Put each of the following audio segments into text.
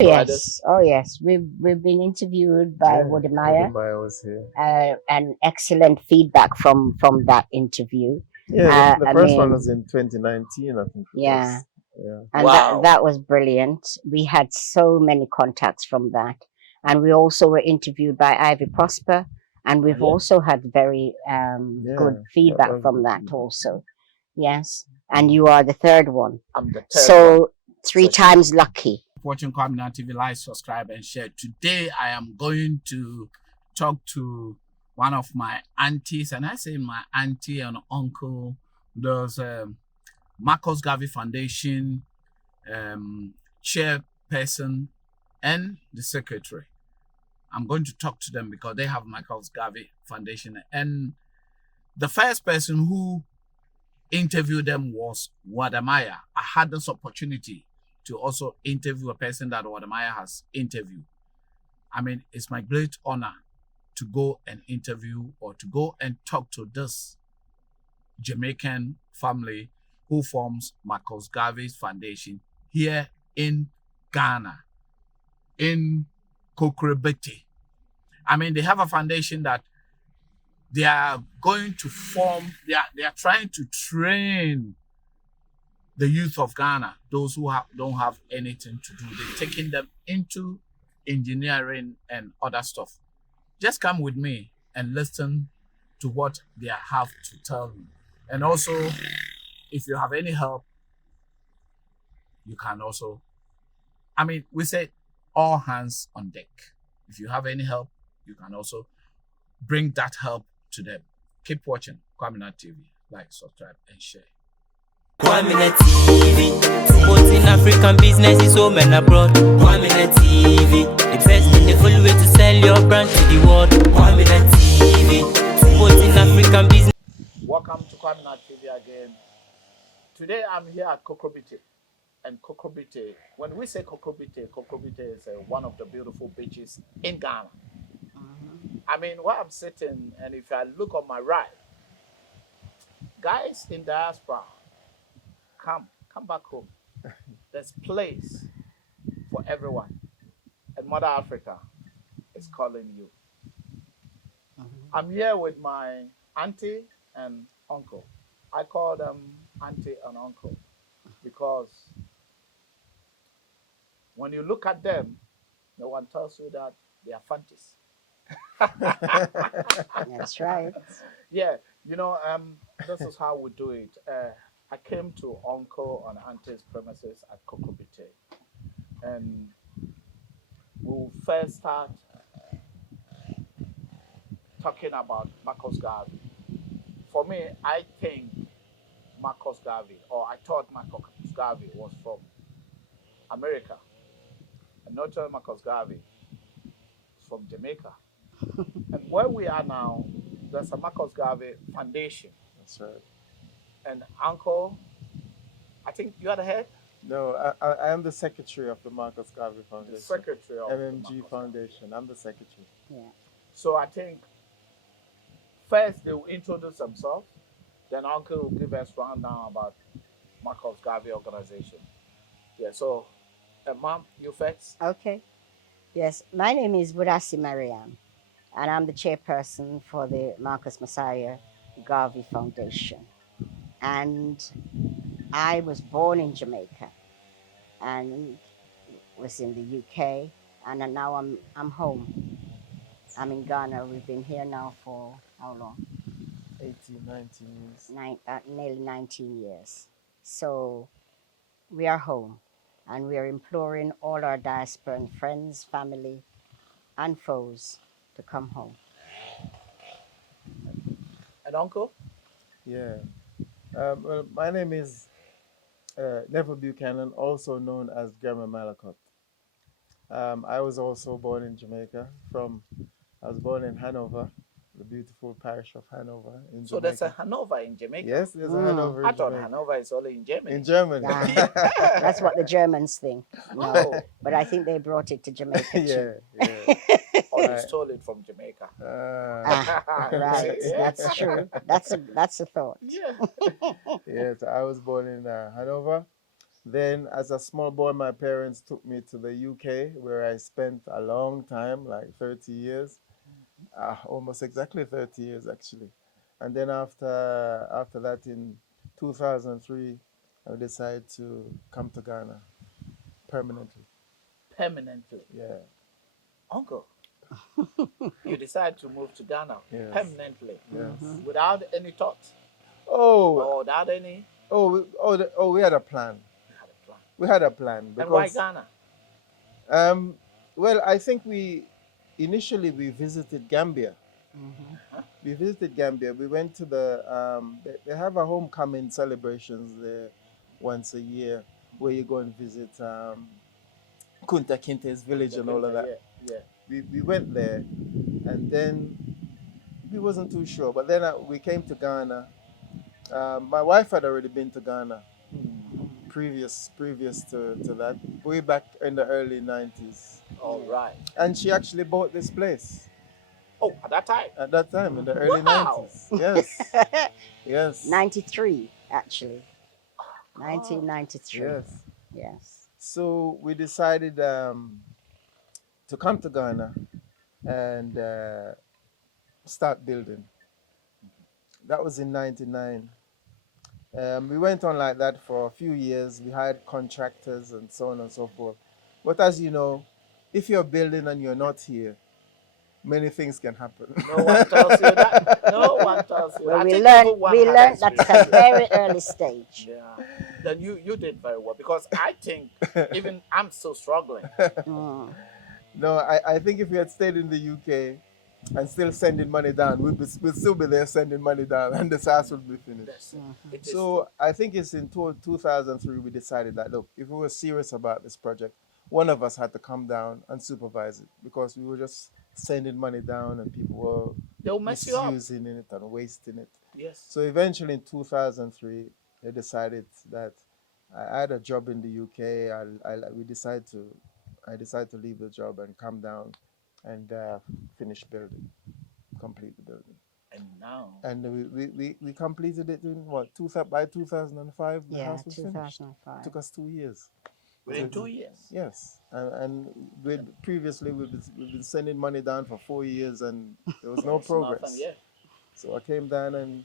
Yes, oh yes, we've been interviewed by Yeah, Wode Wode Maya, Maya was here. and excellent feedback from that interview. Yeah, the I first one was mean, in 2019, I think it yeah, was. Yeah. and that was brilliant. We had so many contacts from that, and we also were interviewed by Ivy Prosper, and we've also had very good Yeah, that feedback was from good that feedback. also. Yes, and you are the third one, I'm the third one. so three times lucky. Watching Kwaminat TV, like, subscribe, and share. Today, I am going to talk to one of my aunties, and I say my auntie and uncle. There's Marcus Garvey Foundation chairperson and the secretary. I'm going to talk to them because they have Marcus Garvey Foundation, and the first person who interviewed them was Wode Maya. I had this opportunity to also interview a person that Wode Maya has interviewed. I mean, it's my great honor to go and interview or to go and talk to this Jamaican family who forms Marcus Garvey's Foundation here in Ghana, in Kokrobete. I mean, they have a foundation that they are going to form, they are trying to train the youth of Ghana, those who don't have anything to do. They're taking them into engineering and other stuff. Just come with me and listen to what they have to tell you. And also, if you have any help, you can also, I mean, we say all hands on deck. If you have any help, you can also bring that help to them. Keep watching Kwaminat TV. Like, subscribe, and share. Kwaminat TV, promoting African businesses home and abroad. Kwaminat TV, the best and the full way to sell your brand to the world. Kwaminat TV, promoting African business. Welcome to Kwaminat TV again. Today I'm here at Kokrobete. And Kokrobete, when we say Kokrobete, Kokrobete is one of the beautiful beaches in Ghana. I mean, where I'm sitting, and if I look on my right, guys in diaspora, come back home. There's place for everyone. And Mother Africa is calling you. I'm here with my auntie and uncle. I call them auntie and uncle because when you look at them, no one tells you that they are fancies. That's right. Yeah, this is how we do it. I came to uncle and auntie's premises at Kokrobete, and we'll first start talking about Marcus Garvey. For me, I think Marcus Garvey, or I thought Marcus Garvey was from America. And not Marcus Garvey is from Jamaica. And where we are now, there's a Marcus Garvey Foundation. That's right. And uncle, I think you are the head? No, I am the secretary of the Marcus Garvey Foundation. The secretary of MMG the Foundation. I'm the secretary. Yeah. So I think first they will introduce themselves, then uncle will give us rundown about Marcus Garvey organization. Yeah, so mom, you first. Okay. Yes, my name is Budasi Mariam, and I'm the chairperson for the Marcus Messiah Garvey Foundation. And I was born in Jamaica and was in the UK, and now I'm home. I'm in Ghana. We've been here now for how long? 18, 19 years. Nearly 19 years. So we are home, and we are imploring all our diasporan friends, family, and foes to come home. And uncle? Yeah. Well, my name is Neville Buchanan, also known as Grandma Malacott. I was also born in Jamaica. I was born in Hanover, the beautiful parish of Hanover in Jamaica. So there's a Hanover in Jamaica? Yes, there's a Hanover in I thought Jamaica. Hanover is only in Germany. In Germany. That's what the Germans think. No, Oh. but I think they brought it to Jamaica too. yeah. Or they stole it from Jamaica. Right, that's true. That's a thought. Yeah. Yes, I was born in Hanover. Then, as a small boy, my parents took me to the UK, where I spent a long time, like 30 years, almost exactly 30 years actually. And then after that, in 2003, I decided to come to Ghana permanently. Permanently. Yeah. Uncle, you decide to move to Ghana Yes. permanently Yes. without any thought Oh, or without any we had a plan. plan. We had a plan And why because Ghana? um, well, I think we initially we visited Gambia. We visited Gambia. We went to they have a homecoming celebrations there once a year where you go and visit Kunta Kinte's village and all of that. Yeah, yeah. We went there, and then we wasn't too sure. But then we came to Ghana. My wife had already been to Ghana previous to that, way back in the early 90s. All right. And she actually bought this place. Oh, at that time? At that time, in the early Wow. 90s. Yes. Yes. 93, actually. 1993. Yes. Yes. So we decided to come to Ghana and start building. That was in 99. We went on like that for a few years. We hired contractors and so on and so forth. But as you know, if you're building and you're not here, many things can happen. No one tells you that. No one tells you. Well, I we think learned everyone we had learned at a experience. very early stage. Yeah. Then you did very well because I think even I'm still struggling. Mm. No, I think if we had stayed in the UK and still sending money down, we'd still be there sending money down and the house would be finished. That's it. It is So I think it's in 2003 we decided that, look, if we were serious about this project, one of us had to come down and supervise it because we were just sending money down and people were they'll mess you up. misusing it and wasting it. Yes. So eventually in 2003, they decided that I had a job in the UK. I decided to leave the job and come down and finish building, complete the building. And now. And we completed it in what, by 2005, the Yeah, house was finished. 2005. Took us 2 years. Within 2 years. Yes, and previously we've been sending money down for 4 years and there was no It's progress. nothing, yeah. So I came down and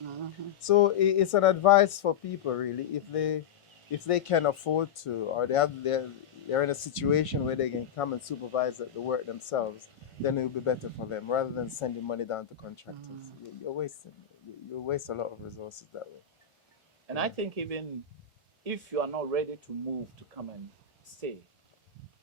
Mhm. So it's an advice for people really, if they can afford to, or they're in a situation where they can come and supervise the work themselves, then it will be better for them rather than sending money down to contractors. You're wasting, you waste a lot of resources that way. And I think even if you are not ready to move to come and stay,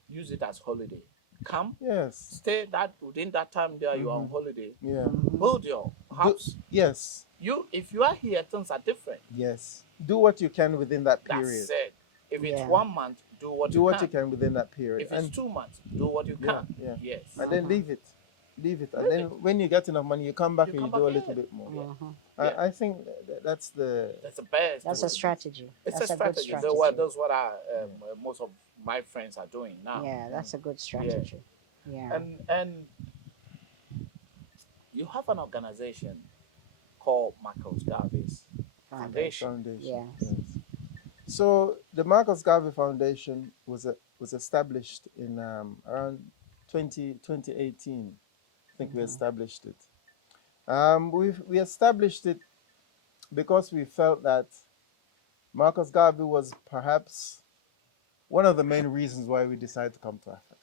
use it as holiday. Come, Yes. stay that within that time there you are on holiday. Yeah. Build your house. Yes. If you are here, things are different. Yes. Do what you can within that period. That's it. If it's Yeah. 1 month, do what Do you what can. you can within that period. If it's 2 months, do what you Yeah, can. yeah. Yes. And then leave it. And Really? then when you get enough money, you come back You and come you do a back little in. bit more. Mhm. Yeah. I think that's the That's the best. That's a strategy. It's That's a a good strategy. strategy. That's what most of my friends are doing now. Yeah, that's a good strategy. Yeah. And you have an organization called Marcus Garvey's Foundation. foundation. Yes. So the Marcus Garvey Foundation was established in around 2018. I think we established it. We established it because we felt that Marcus Garvey was perhaps one of the main reasons why we decided to come to Africa.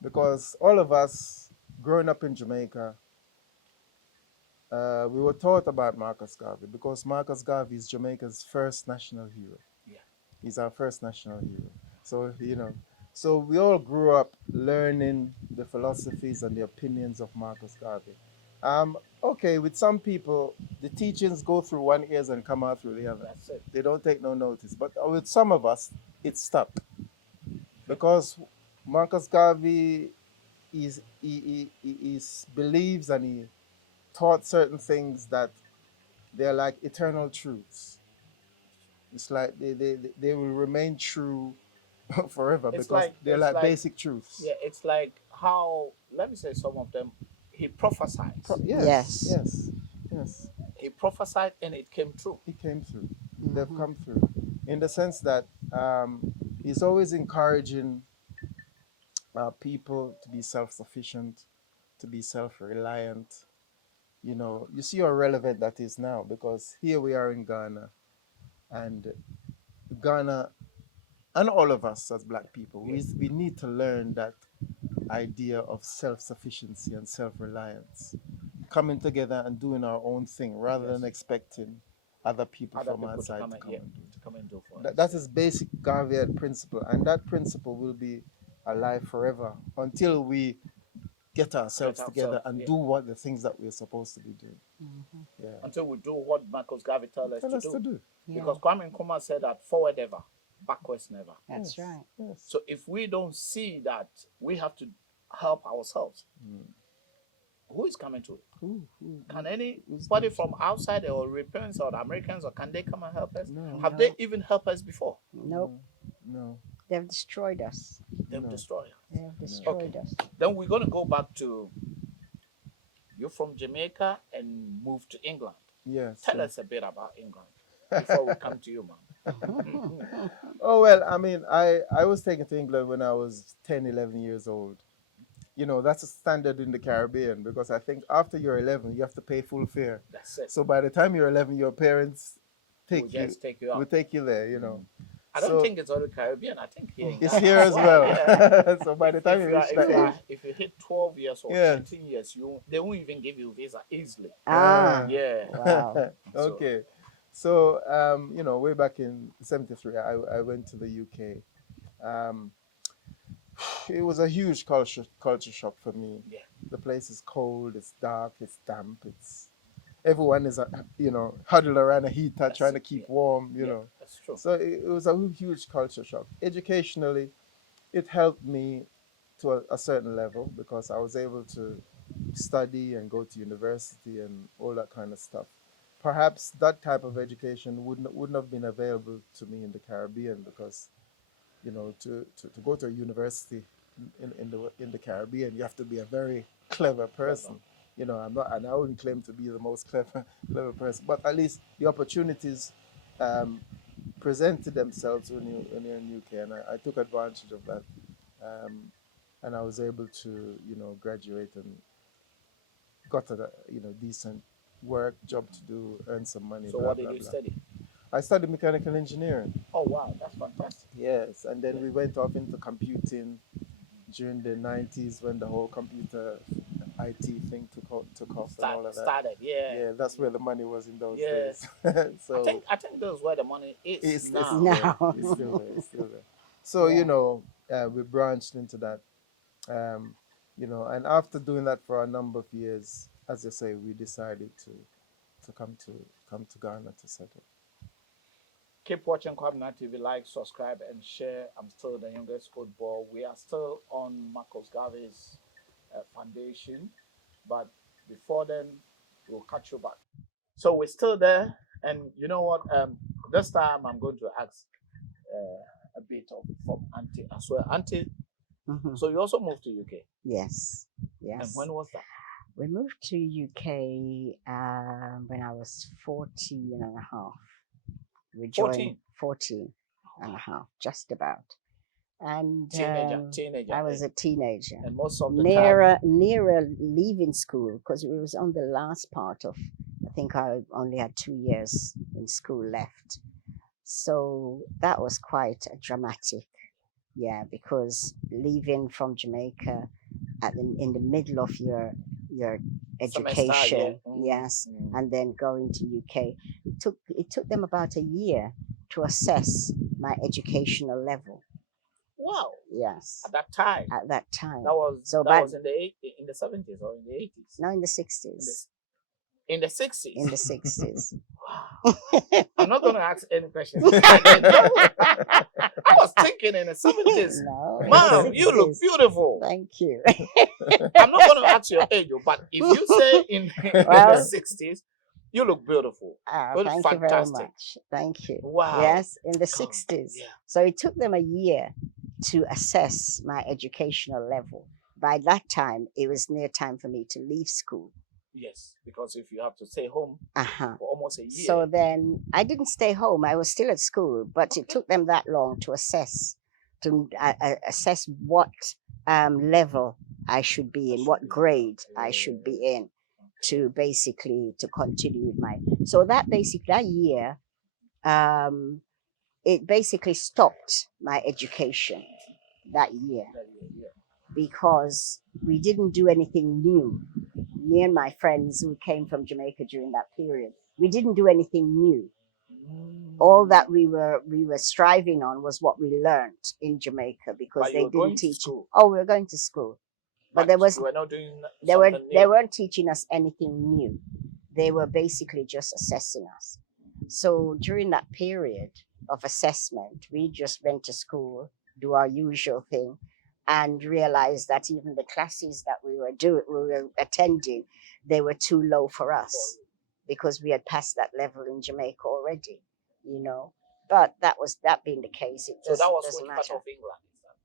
Because all of us growing up in Jamaica, we were taught about Marcus Garvey because Marcus Garvey is Jamaica's first national hero. Yeah. He's our first national hero. So, so we all grew up learning the philosophies and the opinions of Marcus Garvey. Okay, with some people, the teachings go through one ears and come out through the other. That's it. They don't take no notice. But with some of us, it's stuck. Because Marcus Garvey he believes and he taught certain things that they're like eternal truths. It's like they will remain true forever It's because they're it's like basic truths. Yeah, it's like how, let me say some of them, he prophesied. Yes. Yes. He prophesied and it came true. It came through. They've come through. in the sense that he's always encouraging people to be self-sufficient, to be self-reliant. You know, you see how relevant that is now, because here we are in Ghana, and Ghana, and all of us as Black people, we need to learn that idea of self-sufficiency and self-reliance, coming together and doing our own thing rather than expecting other people from outside to come and do. To come and do for us. That is basic Garvey principle, and that principle will be alive forever until we get ourselves together and do what the things that we're supposed to be doing. Yeah. Until we do what Marcus Garvey tells us to do. Yeah. Because Kwame Nkrumah said that forward ever, backwards never. That's right. Yes. So if we don't see that we have to help ourselves, who is coming to it? Can anybody from outside, or Europeans or the Americans, or can they come and help us? No. Have they even helped us before? Nope. No. They've destroyed us. They've destroyed us. They have destroyed us. Then we're going to go back to, you're from Jamaica and moved to England. Yes. Tell us a bit about England before we come to you, man. Oh, well, I mean, I was taken to England when I was 10, 11 years old. You know, that's a standard in the Caribbean, because I think after you're 11, you have to pay full fare. That's it. So by the time you're 11, your parents We'll just take you out. will take you there, you know. I don't think it's only Caribbean. I think here in It's Ghana here as well. Yeah. So by the time you reach that age, if you hit 12 years or Yeah. 13 years, they won't even give you a visa easily. Ah. Yeah. Wow. okay. So, you know, way back in '73, I went to the UK. It was a huge culture shock for me. Yeah. The place is cold, it's dark, it's damp, everyone is, you know, huddled around a heater trying to keep warm, you know. That's true. So it was a huge culture shock. Educationally, it helped me to a certain level, because I was able to study and go to university and all that kind of stuff. Perhaps that type of education wouldn't have been available to me in the Caribbean, because, you know, to go to a university in the Caribbean, you have to be a very clever person. You know, I'm not, and I wouldn't claim to be the most clever person, but at least the opportunities presented themselves when you're in UK, and I took advantage of that, and I was able to, you know, graduate and got a, you know, decent work, job to do, earn some money. So blah, what did blah, you blah. study? I studied mechanical engineering. Oh, wow. That's fantastic. Yes, and then we went off into computing during the 90s, when the whole computer IT thing took off and all of that. Started, yeah. Yeah, that's where the money was in those Yeah. days. So I think that's where the money is it's now. still Now. there. It's still there. It's still there. So, you know, we branched into that. You know, and after doing that for a number of years, as I say, we decided to come to Ghana to settle. Keep watching Kwaminat TV, like, subscribe, and share. I'm still the youngest football. We are still on Marcus Garvey's foundation, but before then, we'll catch you back. So we're still there, and you know what? This time I'm going to ask a bit from Auntie as well. Auntie, Mhm. so you also moved to UK, Yes. and Yes. when was that? We moved to UK when I was 14 and a half. We joined 14? 14 and a half, just about. And Teenager. I was a teenager. And most of the Nearer leaving school, because it was on the last part of, I think I only had 2 years in school left. So that was quite dramatic. Yeah, because leaving from Jamaica in the middle of your education, yes, and then going to UK, it took them about a year to assess my educational level. Wow. Yes, At that time. at that time. That was back- was in the 70s or in the 80s? No, in the 60s. In the 60s. In the 60s. I'm not going to ask any questions. I was thinking in the 70s. No, in the Mom, you look 60s. beautiful. Thank you. I'm not going to ask your age, but if you say in Well- the 60s, you look beautiful. Well, Thank you very fantastic. much. Thank you. Wow. Yes, in the 60s. Yeah. So it took them a year to assess my educational level. By that time, it was near time for me to leave school. Yes, because if you have to stay home Uh-huh. for almost a year. So then I didn't stay home. I was still at school, but it took them that long to assess what level I should be in, what grade I should be in, to basically to continue with my. So that year, it basically stopped my education that year because we didn't do anything new. Me and my friends who came from Jamaica during that period, we didn't do anything new. All that we were striving on was what we learned in Jamaica, because they didn't teach. Oh, we were going to school, but there was we're not doing they weren't teaching us anything new. They were basically just assessing us. So during that period of assessment, we just went to school, do our usual thing, and realized that even the classes that we were attending, they were too low for us because we had passed that level in Jamaica already, you know. But that being the case, it So that was doesn't which part matter. of England is that?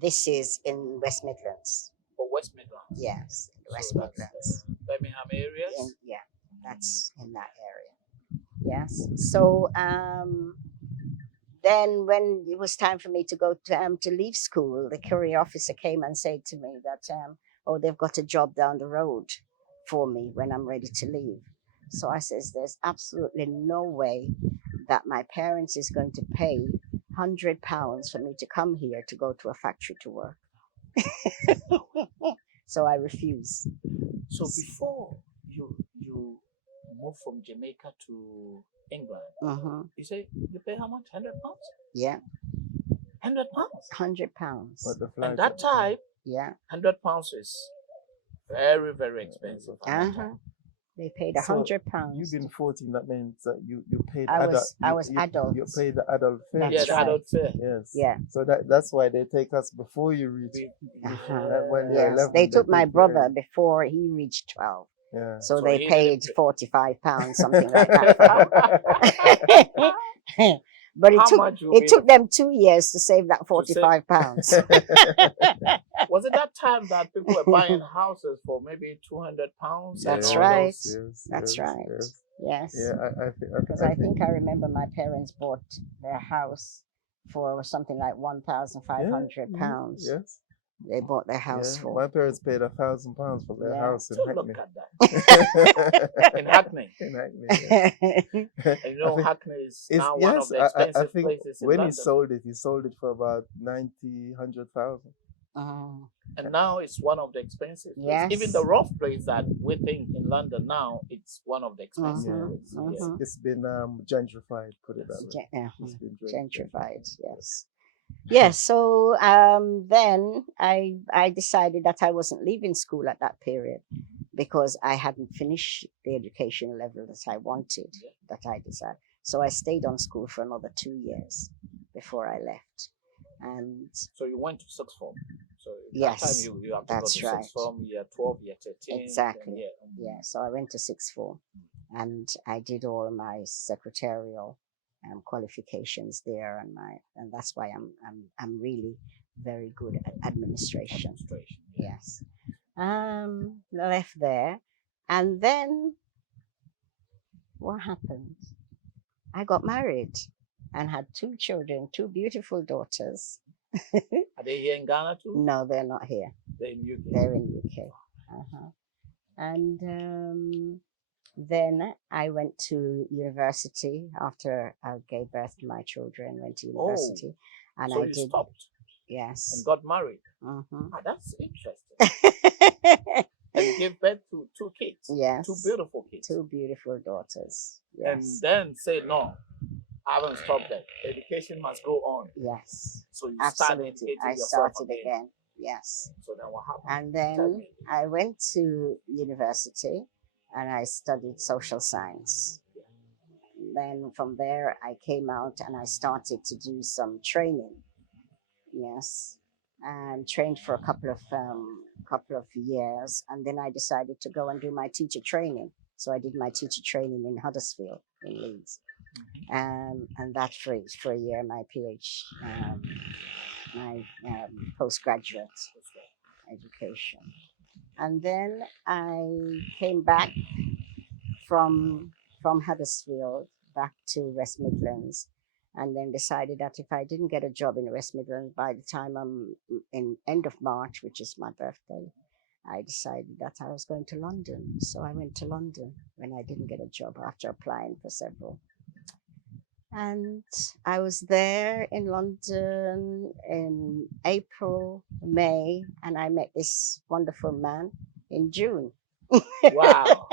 This is in West Midlands. For West Midlands. Yes, West So that's, Midlands. Birmingham areas. Yeah, that's in that area. Yes. So then when it was time for me to go to leave school, the courier officer came and said to me that oh, they've got a job down the road for me when I'm ready to leave. So I says, there's absolutely no way that my parents is going to pay £100 for me to come here to go to a factory to work. So I refuse. So before you moved from Jamaica to England, you say you pay how much? £100? Yeah, £100. £100. And that time, Yeah, £100 is very, very expensive. they paid So £100. you being 14, that means that you paid I adult. was adult. You paid the adult fare. That's Yeah, the right. adult fare. Yes. Yeah. So that's why they take us before you reach. When you're Yes, 11, they took my take you brother in. before he reached 12. Yeah. So So they he paid didn't £45, something like that for him. But How much you it paid? took them 2 years to save that £45. Was it that time that people were buying houses for maybe £200? That's and all right. those? Yes, That's yes, right. yes. Yes. Yeah, Because I think I remember my parents bought their house for something like £1,500. Yes. They bought their house Yeah. for. My parents paid £1,000 for their Yeah. house in So Hackney. look at that. In Hackney. In Hackney. Yes. And you know, think Hackney is It's, now one of yes, the I expensive think places in when London. he sold it for about 100,000. Oh, And now it's one of the expensive places. yes. Even the rough place that we think in London now, it's one of the expensive Yeah, places. Yeah. it's been gentrified. Put it that way. It's been Gentrified, yes. Yes, so then I decided that I wasn't leaving school at that period because I hadn't finished the education level that I wanted, that I desired. So I stayed on school for another 2 years before I left. And So you went to sixth form. So Yes, that time you have to that's go to right. sixth form, year 12, year 13. Exactly. Yeah, so I went to sixth form and I did all my secretarial qualifications there, and that's why I'm really very good at administration. Yes. Left there, and then what happened? I got married and had 2 children, 2 beautiful daughters. Are they here in Ghana too? No, they're not here. They're in UK. They're in UK. And then I went to university after I gave birth to my children. Went to university, and So I you did. stopped Yes. and got married. Mm-hmm. That's interesting. And you gave birth to 2 kids. Yes. 2 beautiful kids. 2 beautiful daughters. Yes. And then say, no, I haven't stopped that. Education must go on. Yes. So you Absolutely. started educating I yourself started again. Yes. So then what happened? And Tell then me. I went to university and I studied social science. Then from there I came out and I started to do some training. Yes. And trained for a couple of years, and then I decided to go and do my teacher training. So I did my teacher training in Huddersfield in Leeds, and that for a year, my my postgraduate education. And then I came back from Huddersfield back to West Midlands, and then decided that if I didn't get a job in West Midlands by the time I'm in end of March, which is my birthday, I decided that I was going to London. So I went to London when I didn't get a job after applying for several. And I was there in London in April, May, and I met this wonderful man in June. Wow.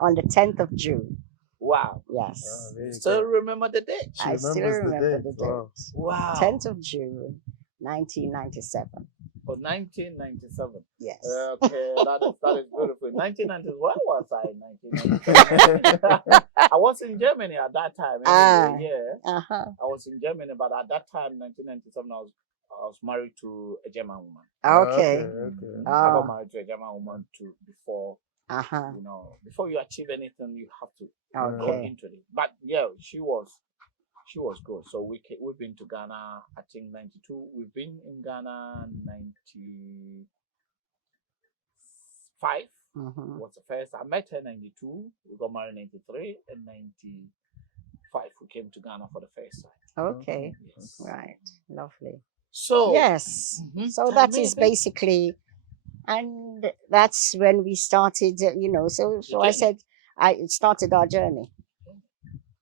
On the 10th of June. Wow. Yes. There you Still go. remember the date? She I still remembers the remember date. the Wow. date. Wow. 10th of June, 1997. For 1997. Yes. Okay, that is beautiful. 1990s, where was I in 1997? I was in Germany at that time. Anyway, yeah. Uh-huh. I was in Germany, but at that time, 1997, I was married to a German woman. Okay. Okay. I got Oh. married to a German woman too before, Uh-huh. before you achieve anything, you have to go Okay. into it. But yeah, she was good. So we've been to Ghana, I think 92. We've been in Ghana 95. Mm-hmm. Was the first. I met her 92. We got married 93, and 95 we came to Ghana for the first time. Okay. Yes. Right. Lovely. So Yes. Mhm. So Tell that me a is bit. basically, and that's when we started, so I journey. said, it started our journey.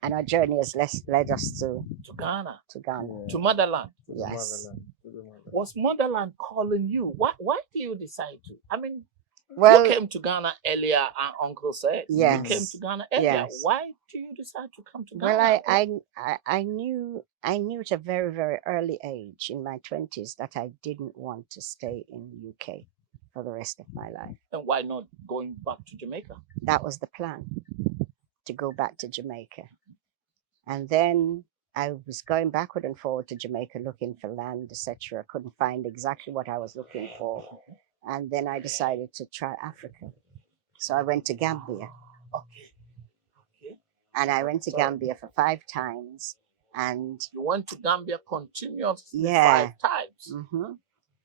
And our journey has led us to Ghana, to Ghana. to motherland. To the Yes. motherland. To the motherland. Was motherland calling you? Why do you decide to? I mean, Well, you came to Ghana earlier, Uncle said. Yes. You came to Ghana earlier. Yes. Why do you decide to come to Ghana? well, I knew at a very, very early age in my 20s that I didn't want to stay in the UK for the rest of my life. And why not going back to Jamaica? That was the plan, to go back to Jamaica. And then I was going backward and forward to Jamaica looking for land, etc. Couldn't find exactly what I was looking for. And then I decided to try Africa. So I went to Gambia. Okay. And I went to So- Gambia for 5 times. And You went to Gambia continuously Yeah. 5 times.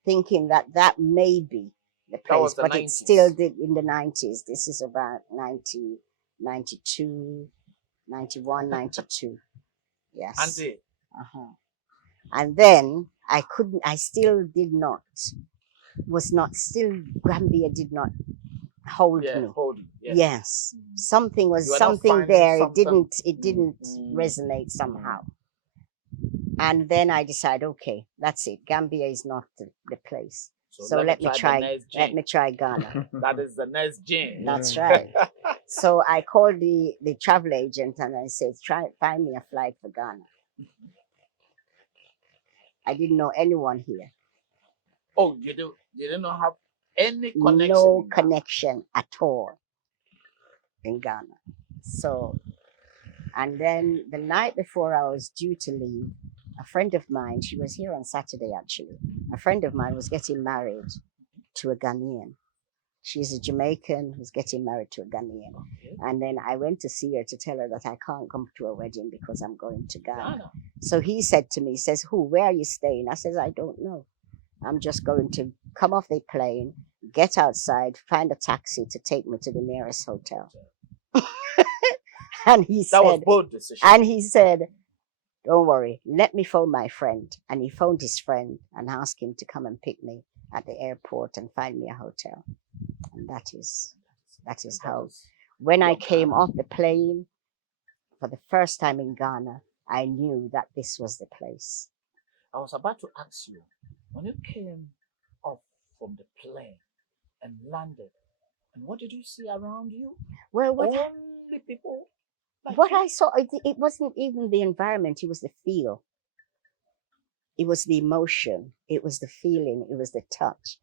thinking that may be the That was place, the but 90s. it still did in the 90s. This is about 90, 92, 91, 92. Yes. Auntie, And then Gambia did not hold yeah, me. hold you. Yeah. Yes. Mhm. Something was You are not something finding there. something- It didn't resonate somehow. And then I decided, okay, that's it. Gambia is not the place. So let me the try next let gene. me try Ghana. That is the next gene. That's right. So I called the travel agent and I said, find me a flight for Ghana. I didn't know anyone here. Oh, you did not have any connection. No in Ghana. connection at all in Ghana. So, and then the night before I was due to leave, a friend of mine, she was here on Saturday actually, a friend of mine was getting married to a Ghanaian. She's a Jamaican who's getting married to a Ghanaian. Okay. And then I went to see her to tell her that I can't come to a wedding because I'm going to Ghana. Ghana. So he said to me, he says, where are you staying? I says, I don't know. I'm just going to come off the plane, get outside, find a taxi to take me to the nearest hotel. And he That was said, bold decision. and he said, don't worry, let me phone my friend. And he phoned his friend and asked him to come and pick me at the airport and find me a hotel. And that is how, when I came off the plane for the first time in Ghana, I knew that this was the place. I was about to ask you, when you came off from the plane and landed, and what did you see around you? Well, Only people. Like what you? I saw, it wasn't even the environment, it was the feel. It was the emotion. It was the feeling. It was the touch.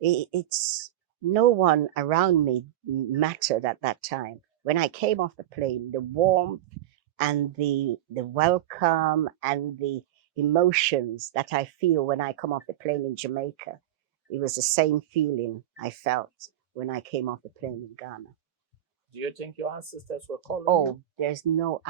It's no one around me mattered at that time. When I came off the plane, the warmth and the welcome and the emotions that I feel when I come off the plane in Jamaica, it was the same feeling I felt when I came off the plane in Ghana. Do you think your ancestors were calling Oh, you? there's no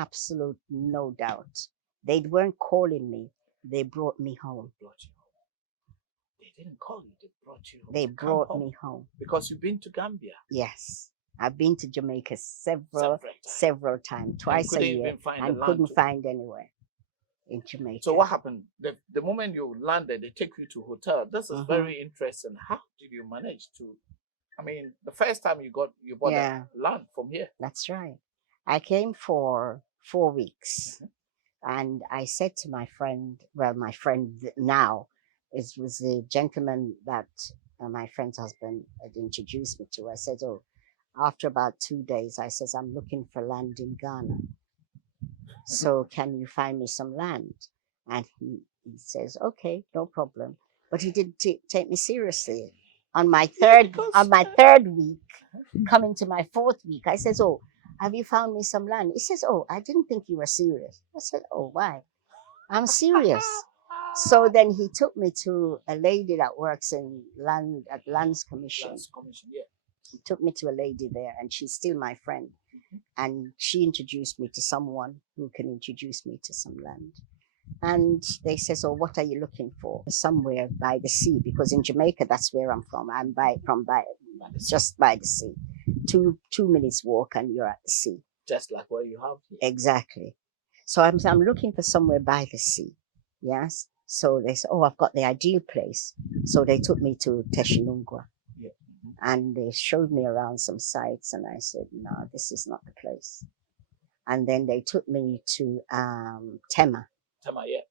doubt. They weren't calling me. They brought me home. Brought you home. They didn't call you. They brought you home. They to come brought home me home. because you've been to Gambia Yes. I've been to Jamaica several times. several times, twice a year, and couldn't find anywhere in Jamaica. So what happened? The moment you landed, they take you to hotel. This is very interesting. How did you manage to? I mean, the first time you bought land from here. That's right. I came for 4 weeks, and I said to my friend, well, my friend now, it was the gentleman that my friend's husband had introduced me to. I said, oh, after about 2 days, I says, I'm looking for land in Ghana. So can you find me some land? And he says, okay, no problem. But he didn't take me seriously. On my third week, coming to my 4th week, I says, oh, have you found me some land? He says, oh, I didn't think you were serious. I said, oh, why? I'm serious. So then he took me to a lady that works in Lands Commission. He took me to a lady there, and she's still my friend. And she introduced me to someone who can introduce me to some land. And they said, so what are you looking for? Somewhere by the sea, because in Jamaica, that's where I'm from. I'm just by the sea. 2 minutes walk and you're at the sea. Just like where you have here. Exactly. So I'm looking for somewhere by the sea. Yes. So they said, oh, I've got the ideal place. So they took me to Teshinungwa. And they showed me around some sites, and I said, no, this is not the place. And then they took me to Tema. Tema, yeah.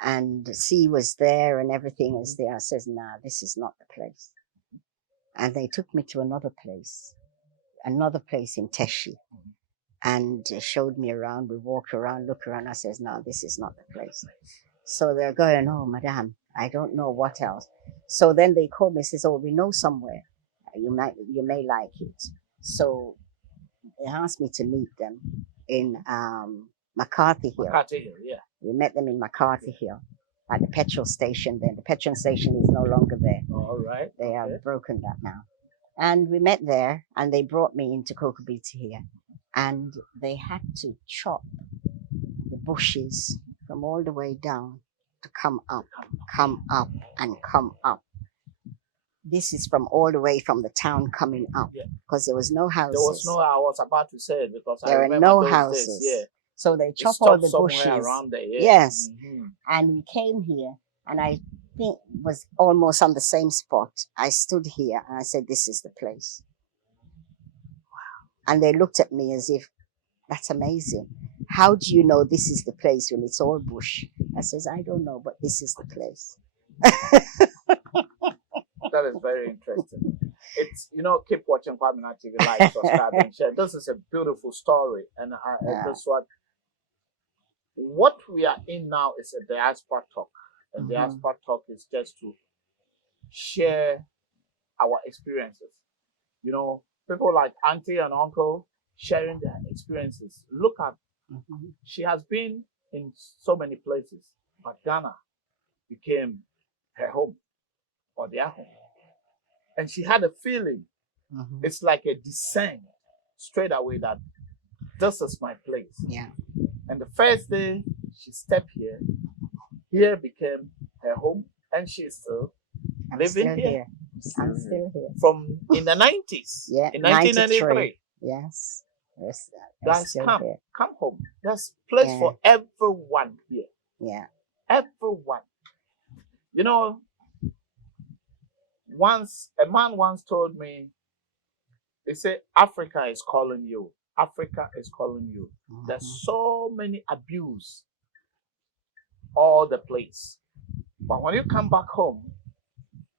And the sea was there and everything is there. I says, nah, this is not the place. And they took me to another place in Teshi. And showed me around. We walked around, looked around. I says, no, this is not the place. So they're going, oh, madam, I don't know what else. So then they called me and says, oh, we know somewhere. You may like it. So they asked me to meet them in McCarthy Hill. McCarthy Hill, yeah. We met them in McCarthy Hill at the petrol station there. The petrol station is no longer there. Oh, all right. They have broken that now. And we met there, and they brought me into Kokobiti here. And they had to chop the bushes from all the way down to come up, and come up. This is from all the way from the town coming up, because there was no houses. There was no, I was about to say it, because there were no houses. Days, so they chop all the bushes around there. Yeah. Yes, and we came here, and I think it was almost on the same spot. I stood here and I said, "This is the place." Wow! And they looked at me as if, "That's amazing. How do you know this is the place when it's all bush?" I says, "I don't know, but this is the place." That is very interesting. It's, keep watching Kwaminat TV, like, subscribe, and share. This is a beautiful story, and this what we are in now is a diaspora talk. A diaspora talk is just to share our experiences. People like auntie and uncle sharing their experiences. Look at, she has been in so many places, but Ghana became her home, or their home. And she had a feeling, it's like a descent straight away, that this is my place. Yeah. And the first day she stepped here became her home, and she's still living here. I'm still here. From in the 90s. Yeah. In 1993. Yes. Guys, come home. There's place for everyone here. Yeah. Everyone. A man once told me, they say, Africa is calling you. Africa is calling you. There's so many abuse all the place. But when you come back home,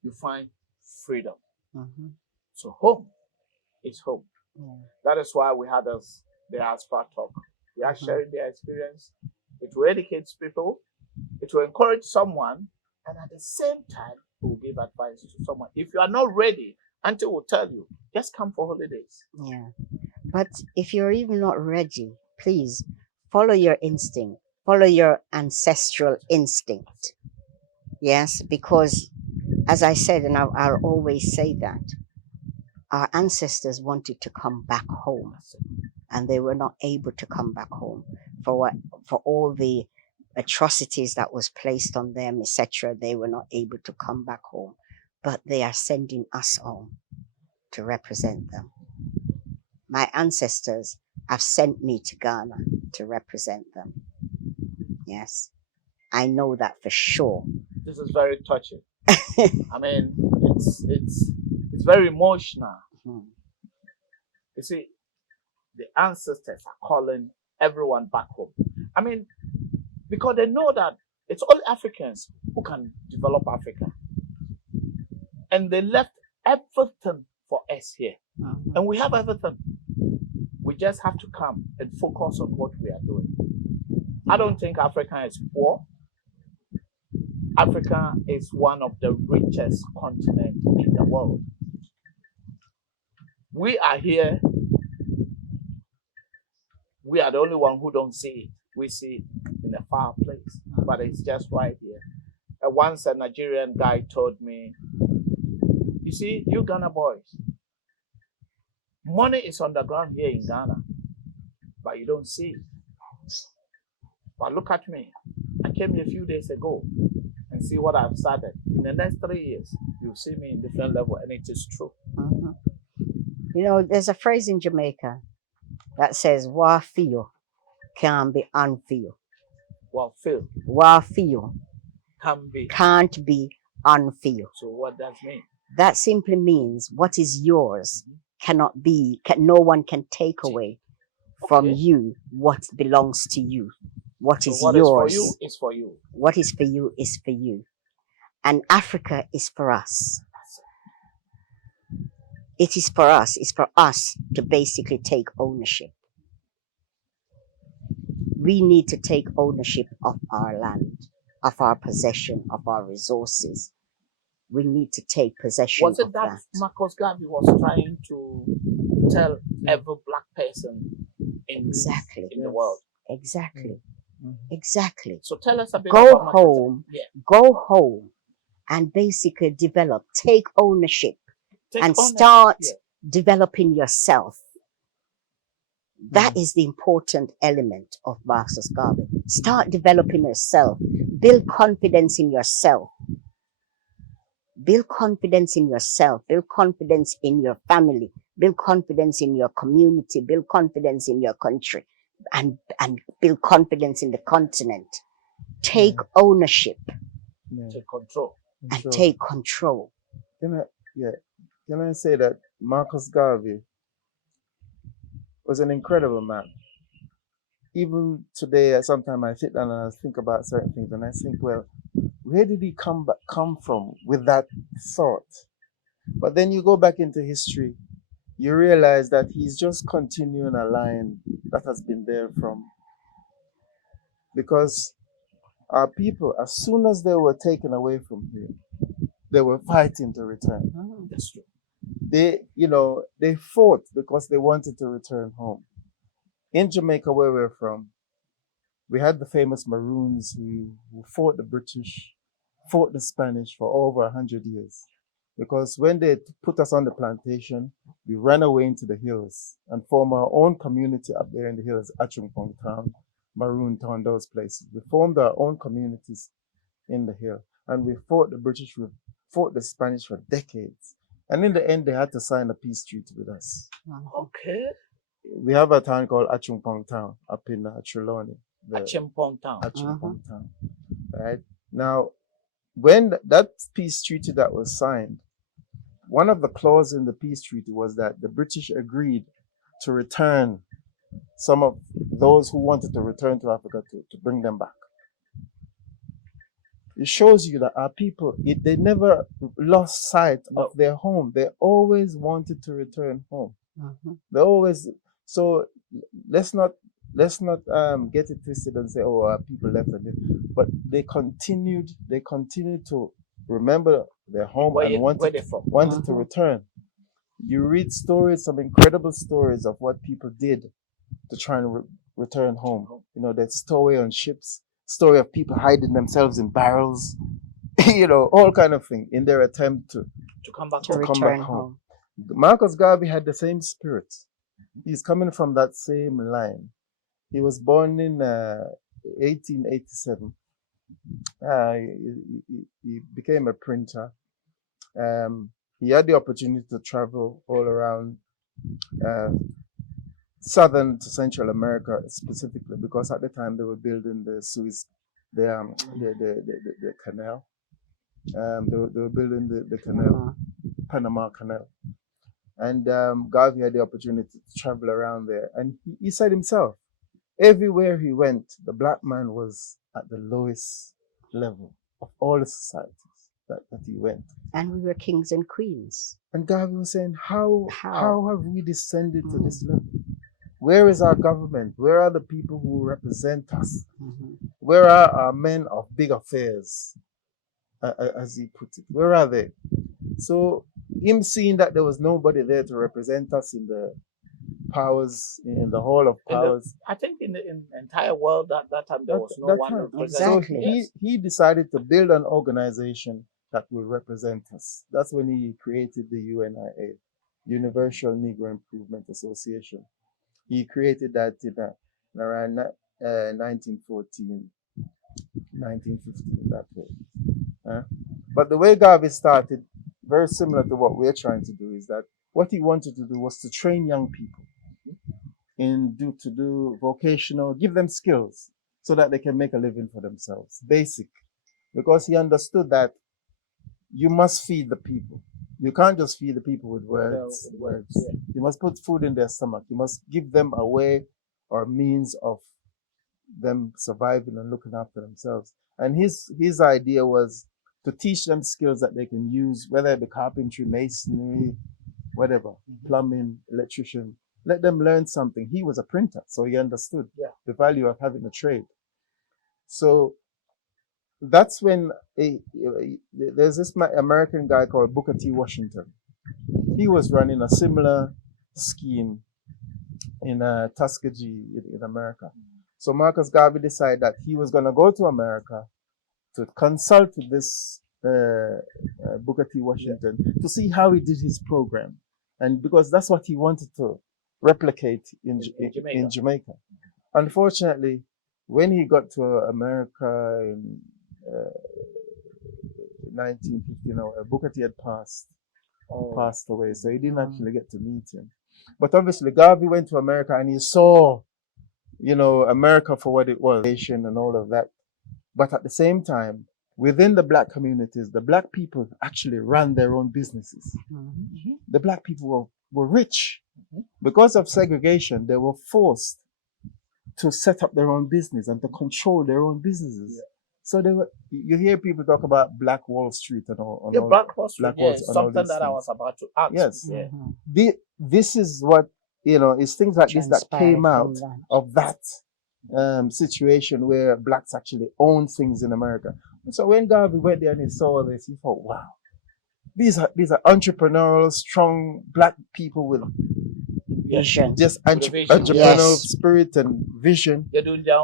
you find freedom. So home is home. Yeah. That is why we had this diaspora talk. We are sharing their experience. It will educate people. It will encourage someone. And at the same time, we will give advice to someone. If you are not ready, Auntie will tell you, just come for holidays. Yeah. But if you're even not ready, please follow your instinct. Follow your ancestral instinct. Yes, because as I said, and I'll always say that, our ancestors wanted to come back home, and they were not able to come back home for all the atrocities that was placed on them, etc., they were not able to come back home. But they are sending us home to represent them. My ancestors have sent me to Ghana to represent them. Yes, I know that for sure. This is very touching. I mean, it's very emotional. Mhm. You see, the ancestors are calling everyone back home. I mean, because they know that it's all Africans who can develop Africa. And they left everything for us here. Mhm. And we have everything. We just have to come and focus on what we are doing. I don't think Africa is poor. Africa is one of the richest continents in the world. We are here. We are the only one who don't see it. We see it in a far place, but it's just right here. Once a Nigerian guy told me, you see, you Ghana boys, money is on the ground here in Ghana, but you don't see it. But look at me. I came here a few days ago and see what I've started. In the next 3 years, you'll see me in different level, and it is true. Mhm. You know, there's a phrase in Jamaica that says, "Wa feel can be unfeel. Well, Phil Wa feel can be. can't be unfeel." So what does mean? That simply means what is yours cannot be, no one can take away from Okay. you what belongs to you. What So is what yours is for you is for you. What is for you is for you. And Africa is for us. It is for us. It's for us to basically take ownership. We need to take ownership of our land, of our possession, of our resources. We need to take possession Was it of that that. Marcus Garvey was trying to tell every black person in Exactly. the world? Exactly. Mhm. Exactly. So tell us a bit Go about Marcus. home, Yeah. go home and basically develop, take ownership Take and ownership. start Yeah. developing yourself. That Mhm. is the important element of Marcus Garvey. Start developing yourself. Build confidence in yourself. Build confidence in yourself. Build confidence in your family. Build confidence in your community. Build confidence in your country. And build confidence in the continent. Take ownership Yeah. Take control. and Sure. take control. Can I say that Marcus Garvey was an incredible man. Even today, sometimes I sit down and I think about certain things, and I think, well, where did he come from with that thought? But then you go back into history, you realize that he's just continuing a line that has been there from, because our people, as soon as they were taken away from here, they were fighting to return. That's true. They fought because they wanted to return home. In Jamaica, where we're from, we had the famous Maroons who fought the British, fought the Spanish for over 100 years. Because when they put us on the plantation, we ran away into the hills and formed our own community up there in the hills, Achungpong Town, Maroon Town, those places. We formed our own communities in the hill. And we fought the British, we fought the Spanish for decades. And in the end, they had to sign a peace treaty with us. Okay. We have a town called Achungpong Town up in Trelawney. A Chimpong town. Achungpong Town. Right? Now, when that peace treaty that was signed, one of the clauses in the peace treaty was that the British agreed to return some of those who wanted to return to Africa to bring them back. It shows you that our people, they never lost sight of their home. They always wanted to return home. They always. So let's not get it twisted and say, oh, our people left and but they continued to remember their home and wanted to return. You read stories, some incredible stories of what people did to try and return home. That stowaway on ships, story of people hiding themselves in barrels, all kind of thing in their attempt to come back home. Marcus Garvey had the same spirit. He's coming from that same line. He was born in 1887, he became a printer. He had the opportunity to travel all around Southern to Central America specifically, because at the time they were building the Suez, the canal. They were building the canal, Panama Canal. And Garvey had the opportunity to travel around there. And he said himself, everywhere he went, the black man was at the lowest level of all the societies that he went. And we were kings and queens. And Garvey was saying, how have we descended to this level? Where is our government? Where are the people who represent us? Where are our men of big affairs, as he put it? Where are they? So him seeing that there was nobody there to represent us in the powers, in the hall of powers. I think in the entire world at that time there was no one representing. Exactly. So he decided to build an organization that will represent us. That's when he created the UNIA, Universal Negro Improvement Association. He created that in around 1914, 1915, that way. But the way Garvey started, very similar to what we're trying to do, is that what he wanted to do was to train young people to do vocational, give them skills so that they can make a living for themselves, basic. Because he understood that you must feed the people. You can't just feed the people with words. Yeah. You must put food in their stomach. You must give them a way or means of them surviving and looking after themselves. And his idea was to teach them skills that they can use, whether it be carpentry, masonry, whatever, plumbing, electrician. Let them learn something. He was a printer, so he understood the value of having a trade. So that's when there's this American guy called Booker T. Washington. He was running a similar scheme in Tuskegee in America. So Marcus Garvey decided that he was going to go to America to consult with this Booker T. Washington to see how he did his program. And because that's what he wanted to replicate in Jamaica. Unfortunately, when he got to America in 1915, Booker T had passed away, so he didn't actually get to meet him. But obviously, Garvey went to America and he saw, America for what it was, and all of that. But at the same time, within the black communities, the black people actually ran their own businesses. The black people were rich. Because of segregation, they were forced to set up their own business and to control their own businesses. So you hear people talk about Black Wall Street and all. Black Wall Street, something that I was about to ask. Yes. This is what, it's things like this that came out of that situation where blacks actually own things in America. So when Garvey went there and he saw this, he thought, wow, these are entrepreneurial, strong black people with vision, just entrepreneurial spirit and vision. They're doing their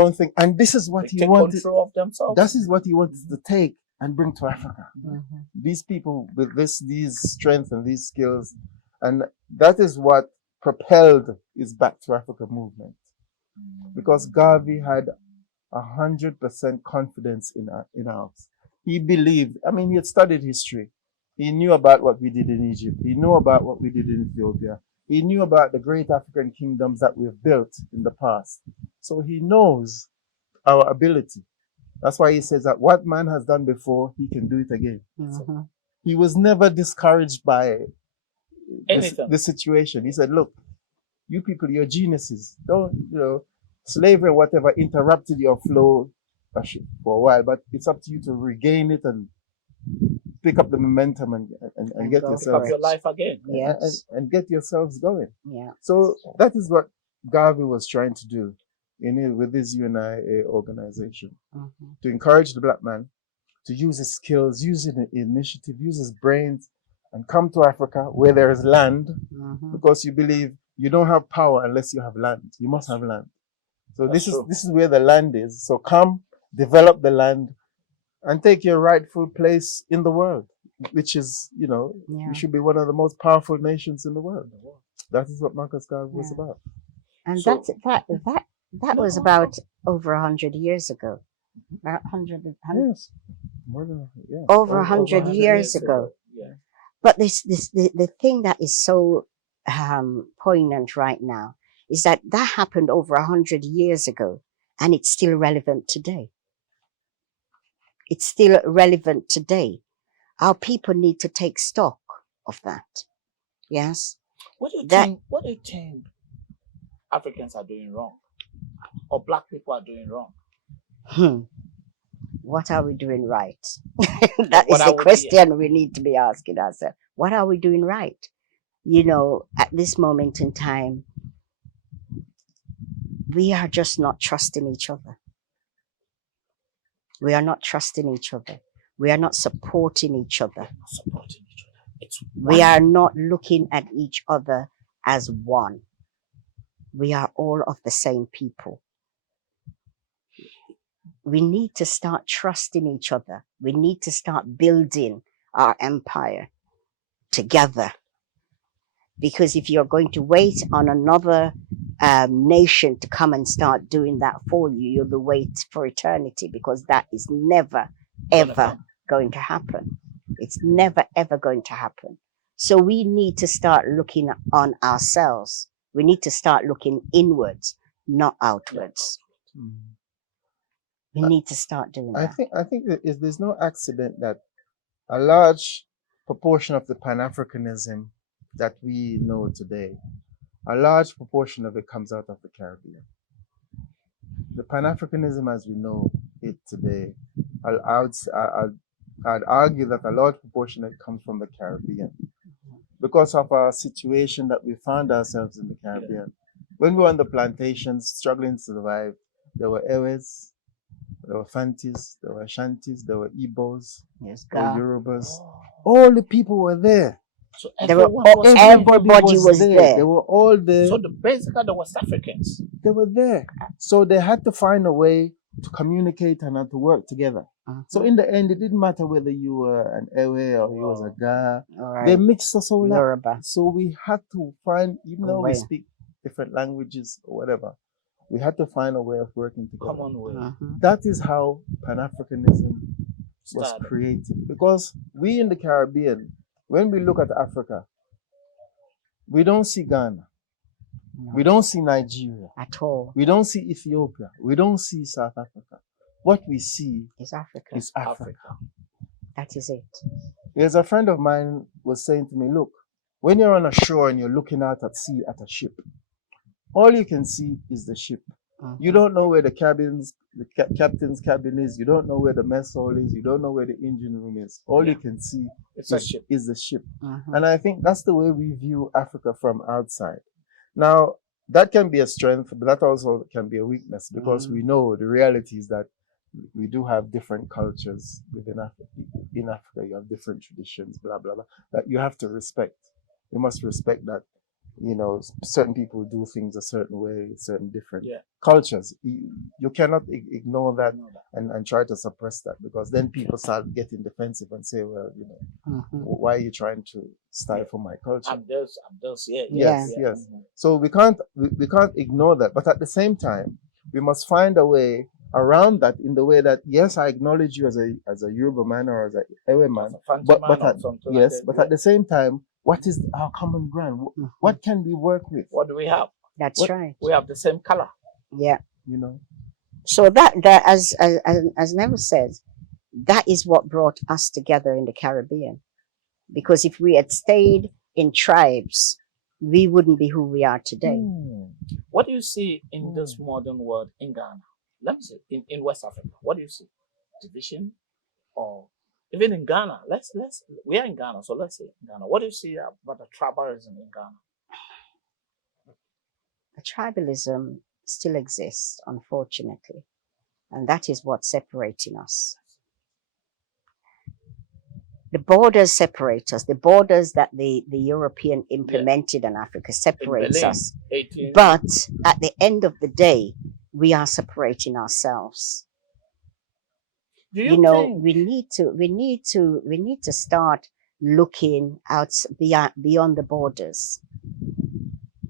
own thing. And this is what they he take wanted. Control of themselves. That is what he wanted to take and bring to Africa. These people with these strength and these skills, and that is what propelled his Back to Africa movement. Because Garvey had 100% confidence in us. He believed, he had studied history. He knew about what we did in Egypt. He knew about what we did in Ethiopia. He knew about the great African kingdoms that we've built in the past. So he knows our ability. That's why he says that what man has done before, he can do it again. So he was never discouraged by the situation. He said, look, you people, you're geniuses. Don't, slavery or whatever interrupted your flow for a while, but it's up to you to regain it and pick up the momentum and get yourself, pick up your life again. And get yourselves going. Yeah. So that is what Garvey was trying to do with his UNIA organization, to encourage the black man to use his skills, use his initiative, use his brains, and come to Africa where there is land, because you believe you don't have power unless you have land. You must have land. So this is where the land is. So come, develop the land, and take your rightful place in the world, which is, we should be one of the most powerful nations in the world. That is what Marcus Garvey was about. And That was about over 100 years ago. About 100, Yes, more than over over 100 100 years ago. Yeah. But the thing that is so poignant right now is that happened over 100 years ago, and it's still relevant today. It's still relevant today. Our people need to take stock of that. Yes. What do you That- think? What do you think Africans are doing wrong, or Black people are doing wrong? What are we doing right? That What is are the we- question we need to be asking ourselves. What are we doing right? You know, at this moment in time, we are just not trusting each other. We are not trusting each other. We are not supporting each other. Supporting each other. It's We are not looking at each other as one. We are all of the same people. We need to start trusting each other. We need to start building our empire together. Because if you're going to wait on another nation to come and start doing that for you, you'll be waiting for eternity, because that is never, ever going to happen. It's never, ever going to happen. So we need to start looking on ourselves. We need to start looking inwards, not outwards. We need to start doing that. I think there's no accident that a large proportion of the Pan-Africanism that we know today, a large proportion of it comes out of the Caribbean. The Pan-Africanism as we know it today, I'd argue that a large proportion of it comes from the Caribbean. Because of our situation that we found ourselves in the Caribbean. When we were on the plantations struggling to survive, there were Ewes, there were Fantis, there were Ashantis, there were Igbos, Yes, there were God. Yorubas. All the people were there. So They were everyone all- was everybody was there. They were all there. So basically, the West Africans. They were there. So they had to find a way to communicate and to work together. So in the end, it didn't matter whether you were an Ewe or you was a Ga. All right. They mixed us all up. Yoruba. So we had to find, even though we way. speak different languages or whatever, we had to find a way of working together. Common way. That is how Pan-Africanism was Started. created. Because we in the Caribbean, when we look at Africa, we don't see Ghana. No. We don't see Nigeria. At all. We don't see Ethiopia. We don't see South Africa. What we see It's Africa. is Africa. That is it. There's a friend of mine was saying to me, look, when you're on a shore and you're looking out at sea at a ship, all you can see is the ship. You don't know where the captain's cabin is. You don't know where the mess hall is. You don't know where the engine room is. All you can see It's a ship. is the ship. And I think that's the way we view Africa from outside. Now, that can be a strength, but that also can be a weakness, because we know the reality is that we do have different cultures within Africa. In Africa, you have different traditions, blah, blah, blah, that you have to respect. You must respect that, you know, certain people do things a certain way, certain different cultures. You cannot ignore that and try to suppress that, because then people start getting defensive and say, well, you know, why are you trying to stifle my culture? I'm those, yeah. Yes. So we can't ignore that. But at the same time, we must find a way around that, in the way that, yes, I acknowledge you as a Yoruba man or as a Ewe man, but at the same time, what is our common ground? What can we work with? What do we have? That's right. We have the same color. Yeah. You know. So that as Neville says, that is what brought us together in the Caribbean. Because if we had stayed in tribes, we wouldn't be who we are today. What do you see in this modern world in Ghana? Let me say, in West Africa, what do you see? Division, or even in Ghana? We are in Ghana, so let's say in Ghana. What do you see about the tribalism in Ghana? The tribalism still exists, unfortunately, and that is what's separating us. The borders separate us. The borders that the European implemented in Africa separates us. But at the end of the day, we are separating ourselves. You know, think we need to start looking out beyond the borders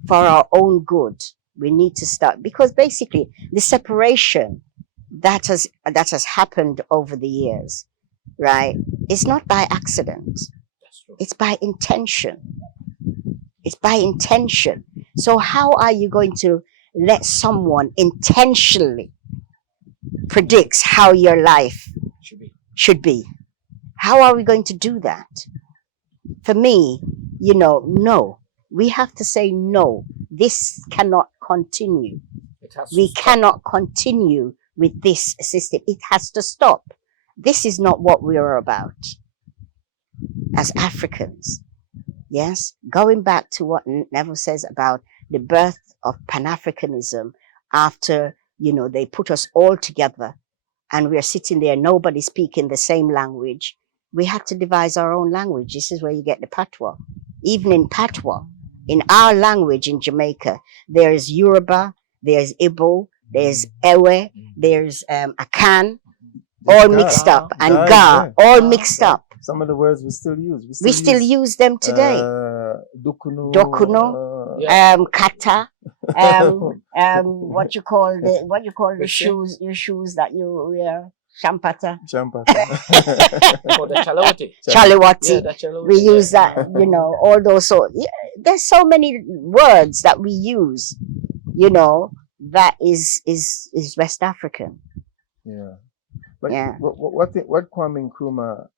for our own good, We need to start, because basically the separation that has happened over the years, right? It's not by accident. That's true. It's by intention. It's by intention. So how are you going to let someone intentionally predict how your life should be? How are we going to do that? For me, no. We have to say no. This cannot continue. We cannot continue with this system. It has to stop. This is not what we are about as Africans. Yes, going back to what Neville says about the birth of Pan-Africanism after, they put us all together and we're sitting there, nobody speaking the same language. We had to devise our own language. This is where you get the patois. Even in patois, in our language in Jamaica, there's Yoruba, there's Igbo, there's Ewe, there's Akan, all mixed up, and Ga, all mixed up. Some of the words we still use. We still use them today. Dokuno, kata, what you call the shoes, your shoes that you wear, champata. For the chalawati. Chalawati. Yeah, the chalawati. We use that, all those. So there's so many words that we use, that is West African. Yeah. But Yeah. what Kwame Nkrumah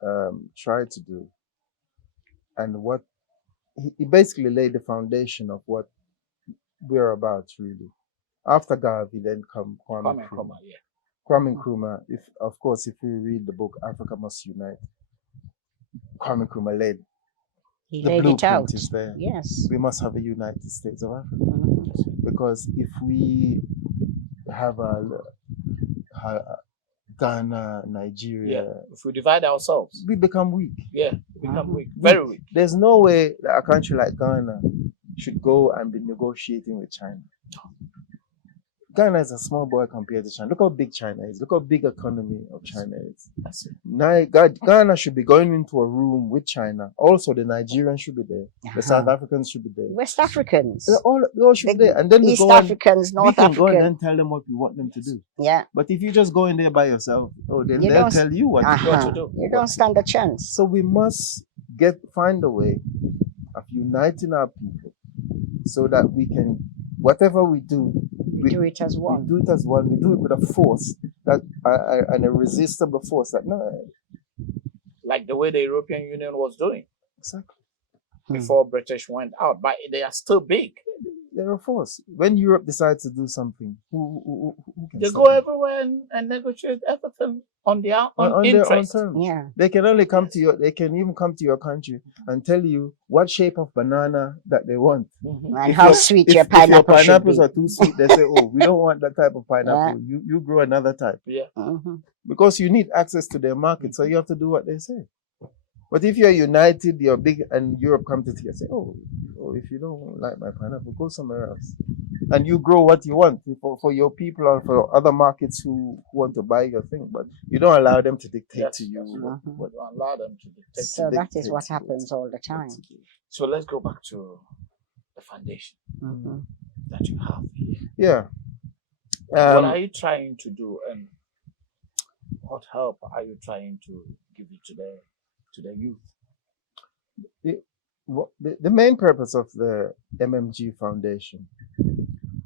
tried to do, and what he basically laid the foundation of what we're about, really. After Garvey, then come Kwame Nkrumah. Yeah. Kwame Nkrumah, if we read the book Africa Must Unite, Kwame Nkrumah laid He the laid it out. blueprint is there. Yes. We must have a United States of Africa, Mhm. because if we have a Ghana, Nigeria, If we divide ourselves, we become weak. we become weak, very weak. There's no way that a country like Ghana should go and be negotiating with China. Ghana is a small boy compared to China. Look how big China is. Look how big economy of China is. That's it. Now, Ghana should be going into a room with China. Also, the Nigerians should be there. The South Africans should be there. West Africans. They all should be there. And then we East go and Africans, we North can go and African. then tell them what we want them to do. Yeah. But if you just go in there by yourself, then You they'll don't- tell you what to do. Uh-huh. to do. You don't stand a chance. So we must find a way of uniting our people so that we can, whatever we do, We do it as one. We do it as one. We do it with a force that an irresistible force that Like the way the European Union was doing exactly. before British went out, but they are still big. They're a force. When Europe decides to do something, who can They stop go them? everywhere and negotiate everything on their own on their own interest. terms. Yeah. They can only come to they can even come to your country and tell you what shape of banana that they want. And how sweet your If your pineapple should be. pineapples are too sweet, they say, "Oh, we don't want that type of pineapple. You grow another type." Yeah. Mhm. Because you need access to their market, so you have to do what they say. But if you're united, you're big, and Europe comes to you and say, "Oh, if you don't like my pineapple, go somewhere else," and you grow what you want for your people or for other markets who want to buy your thing. But you don't allow them to dictate Yes, to you. yes. What, Don't allow them to dictate. So that is dictate what to you. happens all the time. So let's go back to the foundation Mhm. that you have here. Yeah. What are you trying to do, and what help are you trying to give it to the youth? The main purpose of the MMG Foundation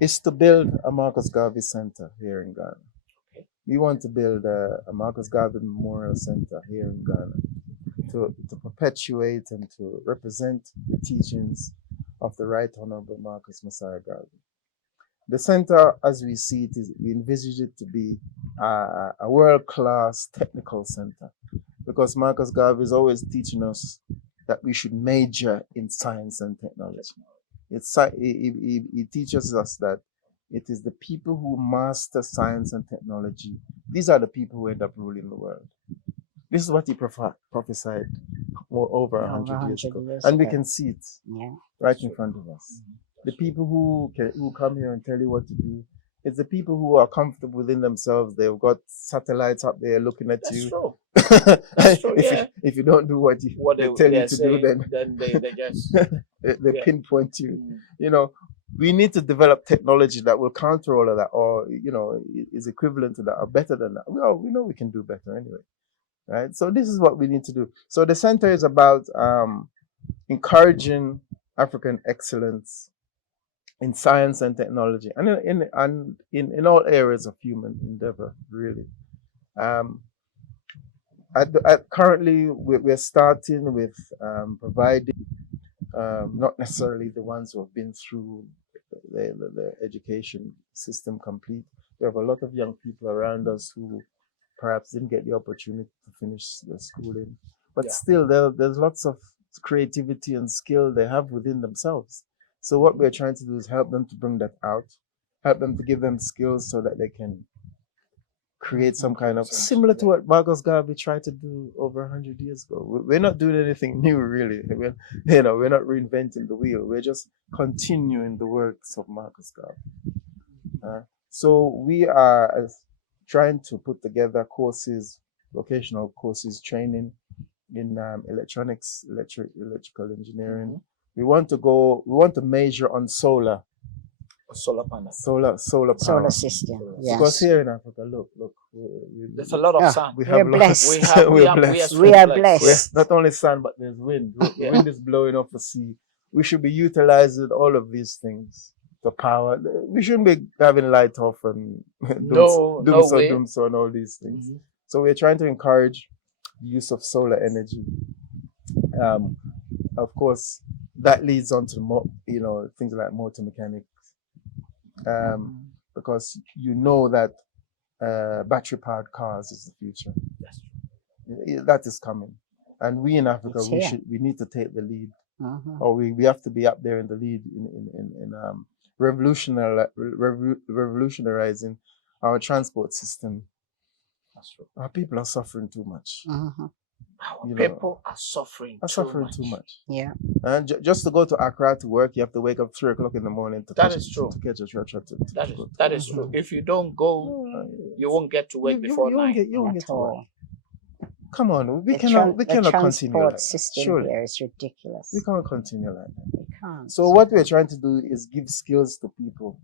is to build a Marcus Garvey Center here in Ghana. Okay. We want to build a Marcus Garvey Memorial Center here in Ghana to perpetuate and to represent the teachings of the Right Honorable Marcus Messiah Garvey. The center, as we see it, we envisage it to be a world-class technical center, because Marcus Garvey is always teaching us that we should major in science and technology. He teaches us that it is the people who master science and technology. These are the people who end up ruling the world. This is what he prophesied over 100 years ago. And we can see it right in front of us. The people who come here and tell you what to do, it's the people who are comfortable within themselves. They've got satellites up there looking at That's you. true. That's true, yeah. If you don't do what they tell you to do, then they just they pinpoint you. You know, we need to develop technology that will counter all of that, or is equivalent to that, or better than that. We know we can do better anyway, right? So this is what we need to do. So the center is about encouraging African excellence in science and technology, and in all areas of human endeavor, really. Currently, we're starting with providing not necessarily the ones who have been through the education system complete. We have a lot of young people around us who perhaps didn't get the opportunity to finish their schooling, but still there's lots of creativity and skill they have within themselves. So what we're trying to do is help them to bring that out, help them to give them skills so that they can create some kind of, similar to what Marcus Garvey tried to do over 100 years ago. We're not doing anything new, really. We're not reinventing the wheel. We're just continuing the works of Marcus Garvey. So we are trying to put together courses, vocational courses, training in electronics, electrical engineering. We want to measure on solar panel, solar Solar system. Yes. Because here in Africa, look, there's a lot of sun. We're blessed. We're blessed. We are blessed. Not only sun, but there's wind. The wind is blowing off the sea. We should be utilizing all of these things to power. We shouldn't be having light off and doom so and all these things. Mm-hmm. So we're trying to encourage use of solar energy. Of course, that leads on to more, things like motor mechanics. Because that battery-powered cars is the future. That is coming, and we in Africa we need to take the lead, or we have to be up there in the lead in revolutionizing our transport system. That's true. Our people are suffering too much. People are suffering too much. Yeah. And just to go to Accra to work, you have to wake up 3 o'clock in the morning to catch a train. That is true. If you don't go, you won't get to work before 9. You won't get to work. Come on, we cannot continue like that. Transport system here is ridiculous. We can't continue like that. We can't. So what we're trying to do is give skills to people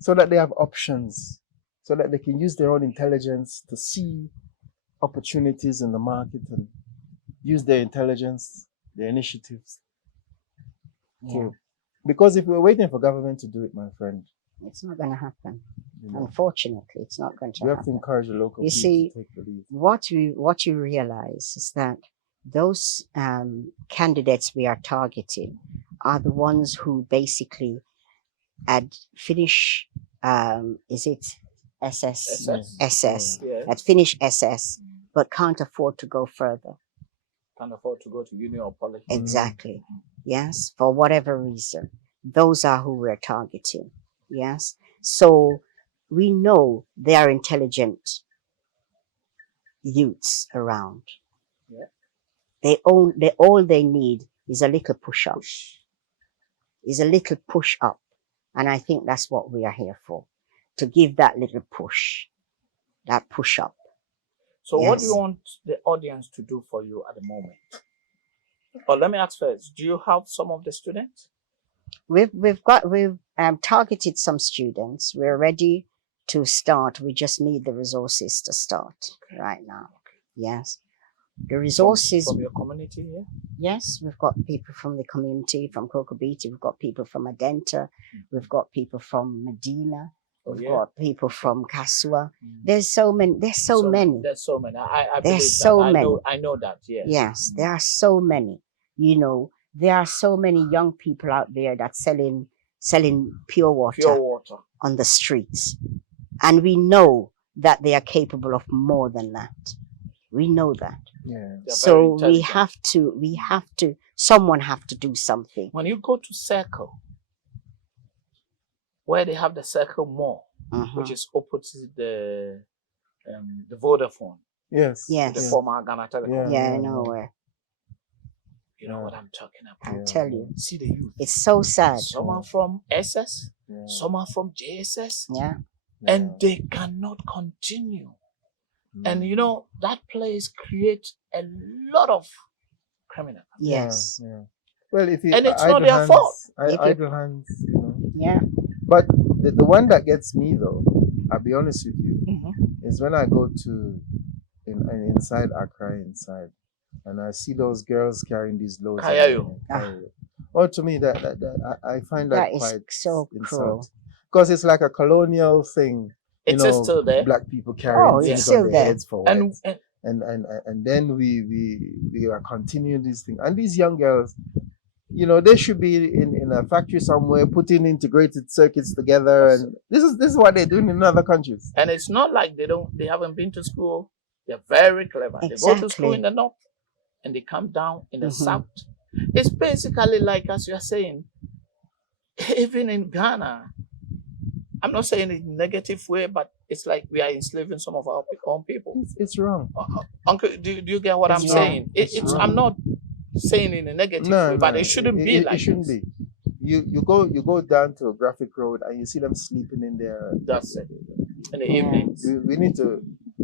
so that they have options, so that they can use their own intelligence to see opportunities in the market and use their intelligence, their initiatives. Because if we're waiting for government to do it, my friend, it's not going to happen. Unfortunately, it's not going to happen. We have to encourage the local people to take the lead. What you realize is that those candidates we are targeting are the ones who basically had finished, is it SS? SS. Yes. Had finished SS, but can't afford to go further. Can't afford to go to uni or college. Exactly. Yes, for whatever reason. Those are who we're targeting. Yes. So we know there are intelligent youths around. Yeah. All they need is a little push up. Is a little push up. And I think that's what we are here for. To give that little push. That push up. So what do you want the audience to do for you at the moment? Or let me ask first, do you have some of the students? We've targeted some students. We're ready to start. We just need the resources to start right now. Okay. Yes. The resources from your community here? Yes, we've got people from the community, from Kokobiti, we've got people from Adenta, we've got people from Medina. We've got people from Kasua. There's so many. There's so many. There's so many. I there's believe so that. many. I know that. Yes. Yes, there are so many. There are so many young people out there that selling pure water on the streets, and we know that they are capable of more than that. We know that. Yeah. So we have to. Someone have to do something. When you go to Circle, where they have the Circle Mall, which is opposite the Vodafone. Yes. Yes. The former Ghana Telecom. Yeah, I know where. You know what I'm talking about. I tell you. See the youth. It's so sad. Some are from SS, some are from JSS. Yeah. And they cannot continue. And that place creates a lot of criminals. Yes. Yeah. Well, if you and it's not their fault. Idle hands, Yeah. But the one that gets me though, I'll be honest with you, Mm-hmm. is when I go to inside Accra inside, and I see those girls carrying these loads. Kayayo. Well, to me, I find that That is quite so cruel. insulting, because it's like a colonial thing. You It's know, still there. black people carrying Oh, things it's on still their there. heads for And, whites, and then we are continuing this thing, and these young girls, you know, they should be in a factory somewhere putting integrated circuits together, and this is what they're doing in other countries. and it's not like they haven't been to school. They're very clever. They go to school Exactly. in the north and they come down in the Mhm. south. It's basically like, as you are saying, even in Ghana, I'm not saying it in a negative way, but it's like we are enslaving some of our own people. It's wrong. Uncle, do you get what I'm It's saying? It's It's wrong. I'm not saying in a negative way, but it shouldn't be like it shouldn't this. be. You go down to a graphic road and you see them sleeping in there. That's it. In the Yeah. evenings. We need to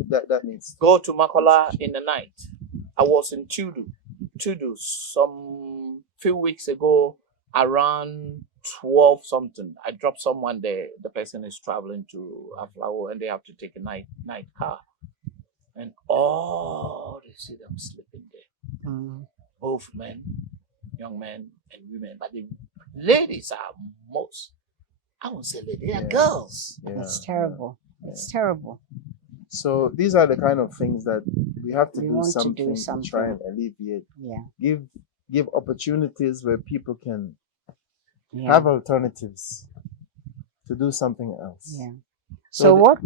that needs. Go to Makola in the night. I was in Tudu some few weeks ago around 12 something. I dropped someone there. The person is traveling to Aflao and they have to take a night car. And they see them sleeping there. Mm. Both men, young men and women. But the ladies are most, I won't say ladies, they are girls. Yeah. It's terrible. It's terrible. So these are the kind of things that we have to We do want to something do to something. try and alleviate. Yeah. Give opportunities where people can Yeah. have alternatives to do something else. Yeah. So So what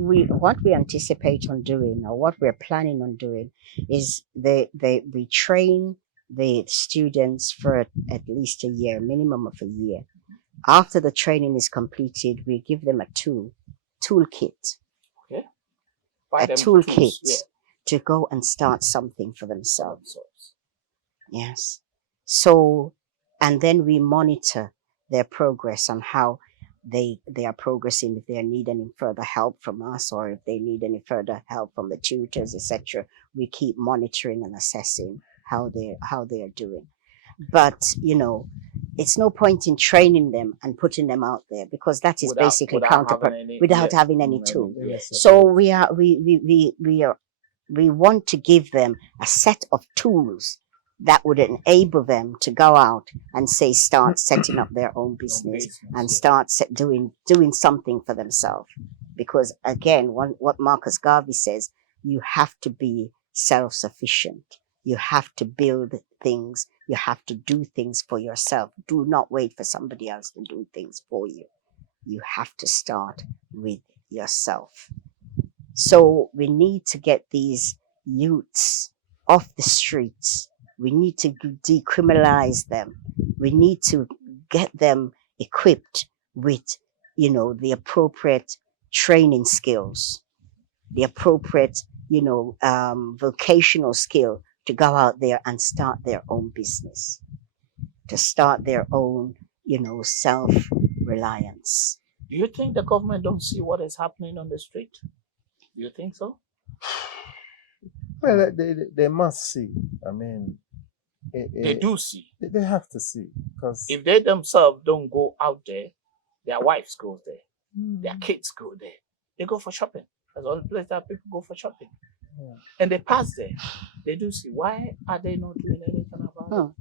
we anticipate on doing, or what we're planning on doing, is we train the students for at least a year, minimum of a year. After the training is completed, we give them a toolkit, Buy a them toolkit tools, yeah, to go and start something for for themselves. themselves. Yes. So, and then we monitor their progress on how they are progressing, if they need any further help from us, or if they need any further help from the tutors, etc. We keep monitoring and assessing how they are doing. But it's no point in training them and putting them out there, because that is basically counterproductive without having any tool. Yes, So we want to give them a set of tools that would enable them to go out and start setting up their own business and start doing something for themselves. Because again, what Marcus Garvey says, you have to be self-sufficient. You have to build things. You have to do things for yourself. Do not wait for somebody else to do things for you. You have to start with yourself. So we need to get these youths off the streets. We need to decriminalize them. We need to get them equipped with, the appropriate training skills, the appropriate, vocational skill to go out there and start their own business, to start their own, self-reliance. Do you think the government don't see what is happening on the street? Do you think so? Well, they must see. I mean, They do see. They have to see, because If they themselves don't go out there, their wives go there, their kids go there. They go for shopping. That's the only place that people go for shopping. Yeah. And they pass there. They do see. Why are they not doing anything about it?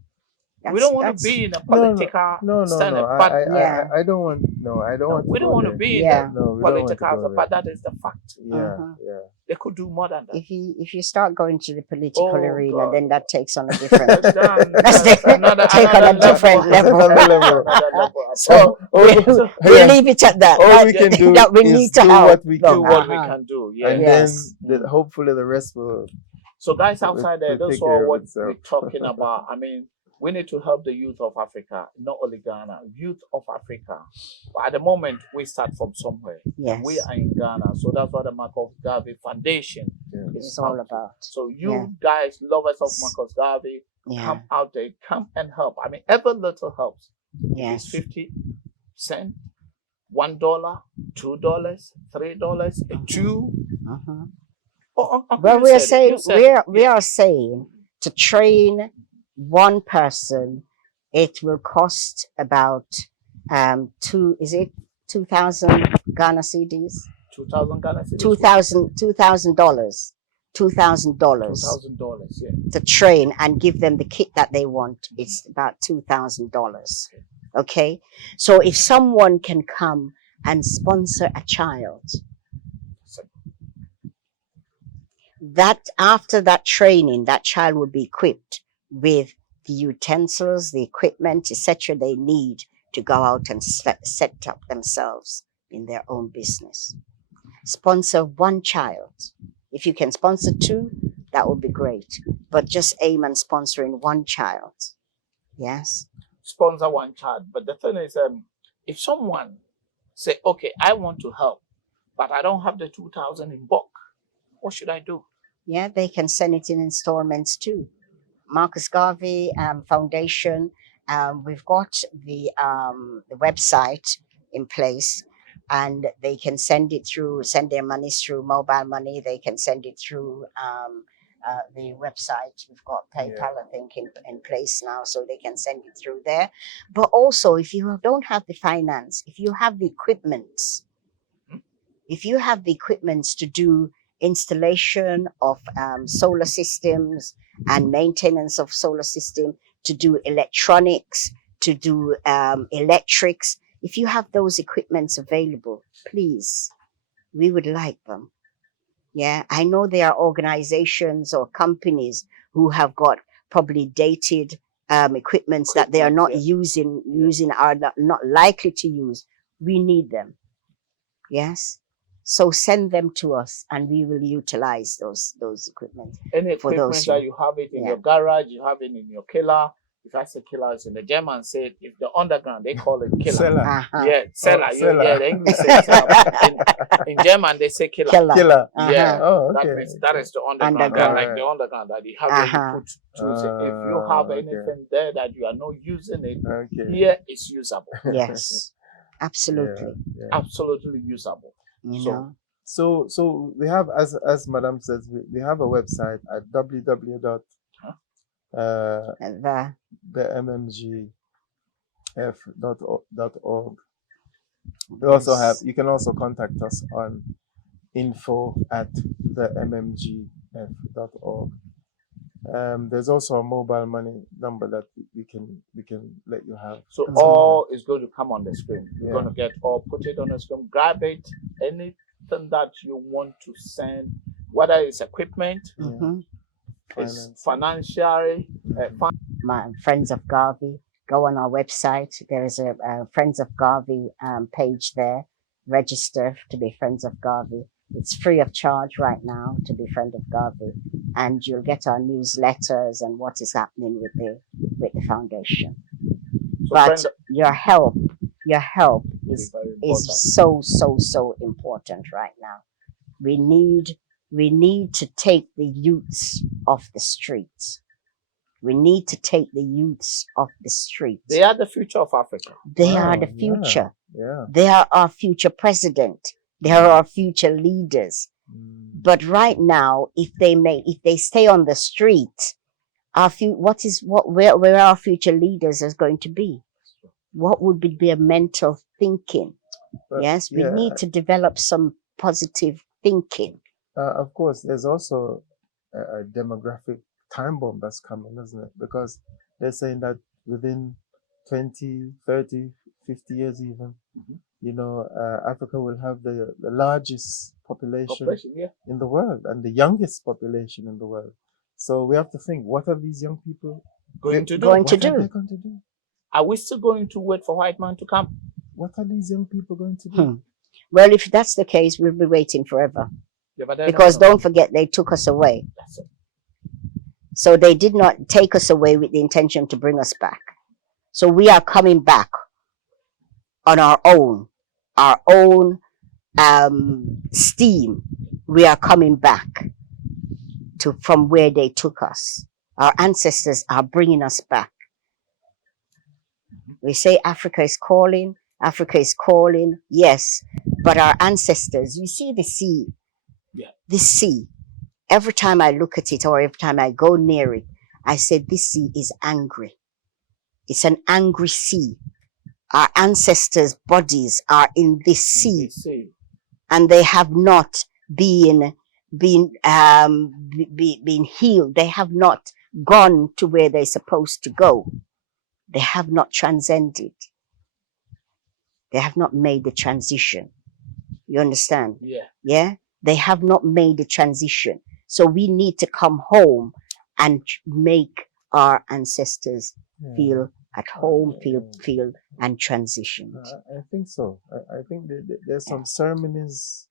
We That's- don't want to that's- be in a political no. stand. Yeah. I don't want. No, I don't want. we don't want to be in Yeah. the No, we don't want to political, go there. but that is the fact. Yeah, Uh-huh. yeah. They could do more than that. If you start going to the political Oh, arena, God. then that takes on a different That's take on a different level. Another level. So So- we'll leave it at that. All we can do that we is need to do help. what we can do what we Uh-huh. can do. and Yeah. Yes. then hopefully the rest will. So guys outside there, We'll that's take care all of what itself. we're talking about. I mean, we need to help the youth of Africa, not only Ghana, youth of Africa. But at the moment, we start from somewhere. Yes. We are in Ghana, so that's what the Marcus Garvey Foundation Yeah. It's all about. So you Yeah. guys, lovers of Marcus Garvey, Yeah. come out there, come and help. I mean, every little helps. It's Yes. 50 cents, $1, $2, $3, a Jew. Uh-huh. Well, Well, we are saying to train one person, it will cost about $2,000 Ghana cedis? 2,000 Ghana cedis. $2,000. $2,000, yeah. To train and give them the kit that they want. It's about $2,000. Okay, so if someone can come and sponsor a child, that after that training, that child will be equipped with the utensils, the equipment, etc. they need to go out and set up themselves in their own business. Sponsor one child. If you can sponsor two, that would be great. But just aim on sponsoring one child. Yes. Sponsor one child. But the thing is, if someone say, okay, I want to help, but I don't have the 2,000 in bulk, what should I do? Yeah, they can send it in installments too. Marcus Garvey Foundation. We've got the website in place, and they can send their monies through mobile money. They can send it through the website. We've got PayPal, I think, in place now, so they can send it through there. But also, if you don't have the finance, if you have the equipment, to do installation of solar systems and maintenance of solar system, to do electronics, to do electrics. If you have those equipments available, please, we would like them. Yeah, I know there are organizations or companies who have got probably dated equipments that they are not using, are not likely to use. We need them. Yes. So send them to us, and we will utilize those equipment. Any equipment that you have it in your garage, you have it in your killer. If I say killer, it's in the German say if the underground they call it killer. Cellar. Yeah, cellar. Cellar. Yeah, the English say cellar. In German they say killer. Killer. Yeah. Oh, okay. That means that is the underground. Underground. Like the underground that you have where you put tools. If you have anything there that you are not using it, here it's usable. Yes, absolutely. Absolutely usable. You know. So we have, as Madam says, we have a website at www.mmgf.org. We also have, you can also contact us on info@themmgf.org. There's also a mobile money number that we can let you have. So all is going to come on the screen. You're going to get all, put it on the screen, grab it, anything that you want to send, whether it's equipment, it's financially. My Friends of Garvey, go on our website. There is a Friends of Garvey page there. Register to be Friends of Garvey. It's free of charge right now to be Friend of Garvey, and you'll get our newsletters and what is happening with the foundation. So but your help is so important right now. We need to take the youths off the streets. We need to take the youths off the streets. They are the future of Africa. They are the future. Yeah. They are our future president. They are our future leaders. But right now, if they stay on the street, where our future leaders is going to be? What would be their mental thinking? Yes, we need to develop some positive thinking. Of course, there's also a demographic time bomb that's coming, isn't it? Because they're saying that within 20, 30, 50 years even, Africa will have the largest population in the world and the youngest population in the world. So we have to think, what are these young people going to do? What are they going to do? Are we still going to wait for white man to come? What are these young people going to do? Well, if that's the case, we'll be waiting forever. Because don't forget, they took us away. So they did not take us away with the intention to bring us back. So we are coming back on our own steam. We are coming back from where they took us. Our ancestors are bringing us back. We say Africa is calling, yes, but our ancestors, you see the sea, this sea, every time I look at it or every time I go near it, I say this sea is angry. It's an angry sea. our ancestors' bodies are in this sea, They say, and they have not been healed. They have not gone to where they're supposed to go. They have not transcended. They have not made the transition. You understand? yeah. Yeah? They have not made the transition. So we need to come home and make our ancestors feel at home, feel and transitioned. I think so. I think there's some ceremonies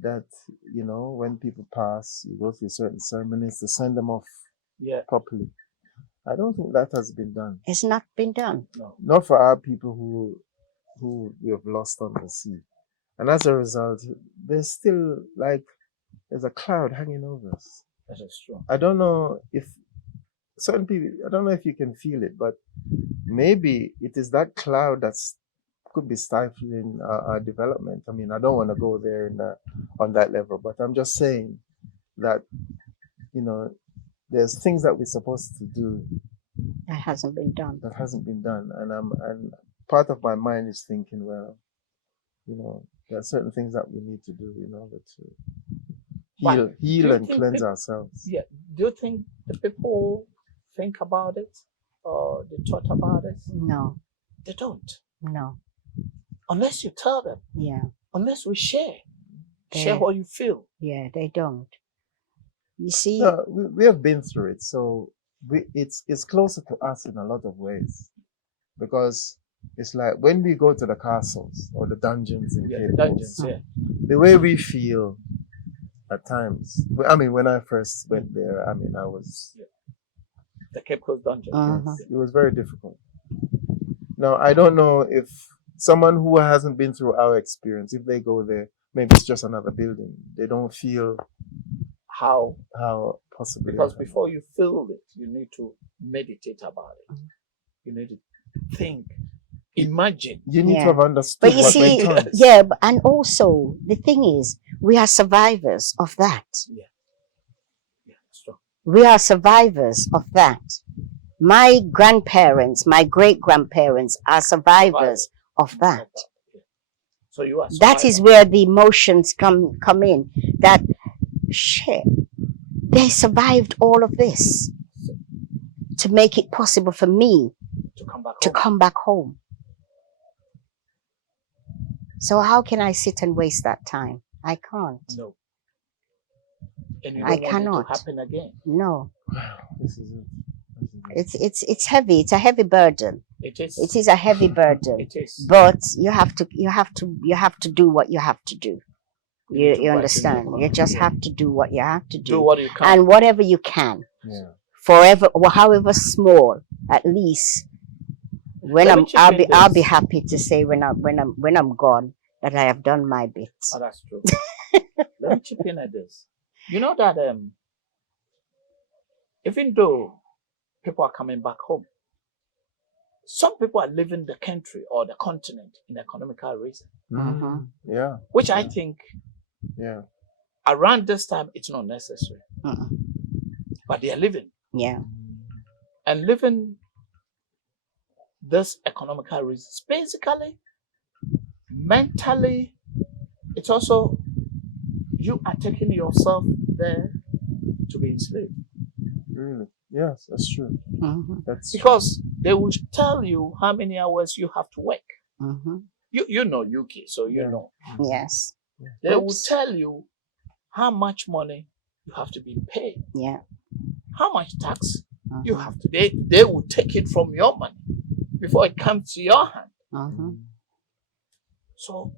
that, you know, when people pass, you go through certain ceremonies to send them off Yeah. properly. I don't think that has been done. It's not been done. No. Not for our people who we have lost on the sea. And as a result, there's still there's a cloud hanging over us. That is true. I don't know if certain people, I don't know if you can feel it, but maybe it is that cloud could be stifling our development. I mean, I don't want to go there on that level, but I'm just saying that, you know, there's things that we're supposed to do That hasn't been done. that hasn't been done, and part of my mind is thinking, well, you know, there are certain things that we need to do in order to But heal do you and think cleanse peop- ourselves. Yeah. Do you think the people think about it or they thought about it? No, They don't. no, Unless you tell them. yeah, Unless we share. They- Share what you feel. yeah, they don't. You see, No, we have been through it, so it's closer to us in a lot of ways, because it's like when we go to the castles or the dungeons in Yeah, Cape the dungeons, Coast, yeah. the way we feel at times. I mean, when I first went there, I mean, I was The Cape Coast dungeon. Uh-huh. it was very difficult. Now, I don't know if someone who hasn't been through our experience, if they go there, maybe it's just another building. They don't feel How? how possibly. Because before you feel it, you need to meditate about it. You need to think, imagine. you need Yeah. to have understood but you what see, went on. yeah, and also the thing is, we are survivors of that. Yeah, that's true. We are survivors of that. My grandparents, my great grandparents are survivors of that. Yeah. So you are. That is where the emotions come in. That shit, they survived all of this to make it possible for me to come back. to home. come back home. So how can I sit and waste that time? I can't. No. And you I don't want cannot. it to happen again. No, This is it. This is it. it's heavy. It's a heavy burden. It is. It is a heavy burden. It is. But you have to do what you have to do. need to You fight understand? in your You just corner. have to do what you have to Do do, what you can. and whatever you can, Yeah. forever, or however small, at least. When Let me chip I'll in be this. happy to say when I'm gone that I have done my bit. Oh, that's true. Let me chip in at this. You know that even though people are coming back home, some people are leaving the country or the continent in economical reason, Mhm. Yeah. which I think Yeah. around this time it's not necessary. Mm-mm. But they are living Yeah, and living this economical reasons. Basically, mentally, it's also you are taking yourself there to be enslaved. Really. Yes, that's true. mhm, That's Because they will tell you how many hours you have to work. mhm, You know UK, so you Yeah. know. yes, They will Oops. tell you how much money you have to be paid, yeah, how much tax you mhm, have to. They will take it from your money before it comes to your hand. mhm, So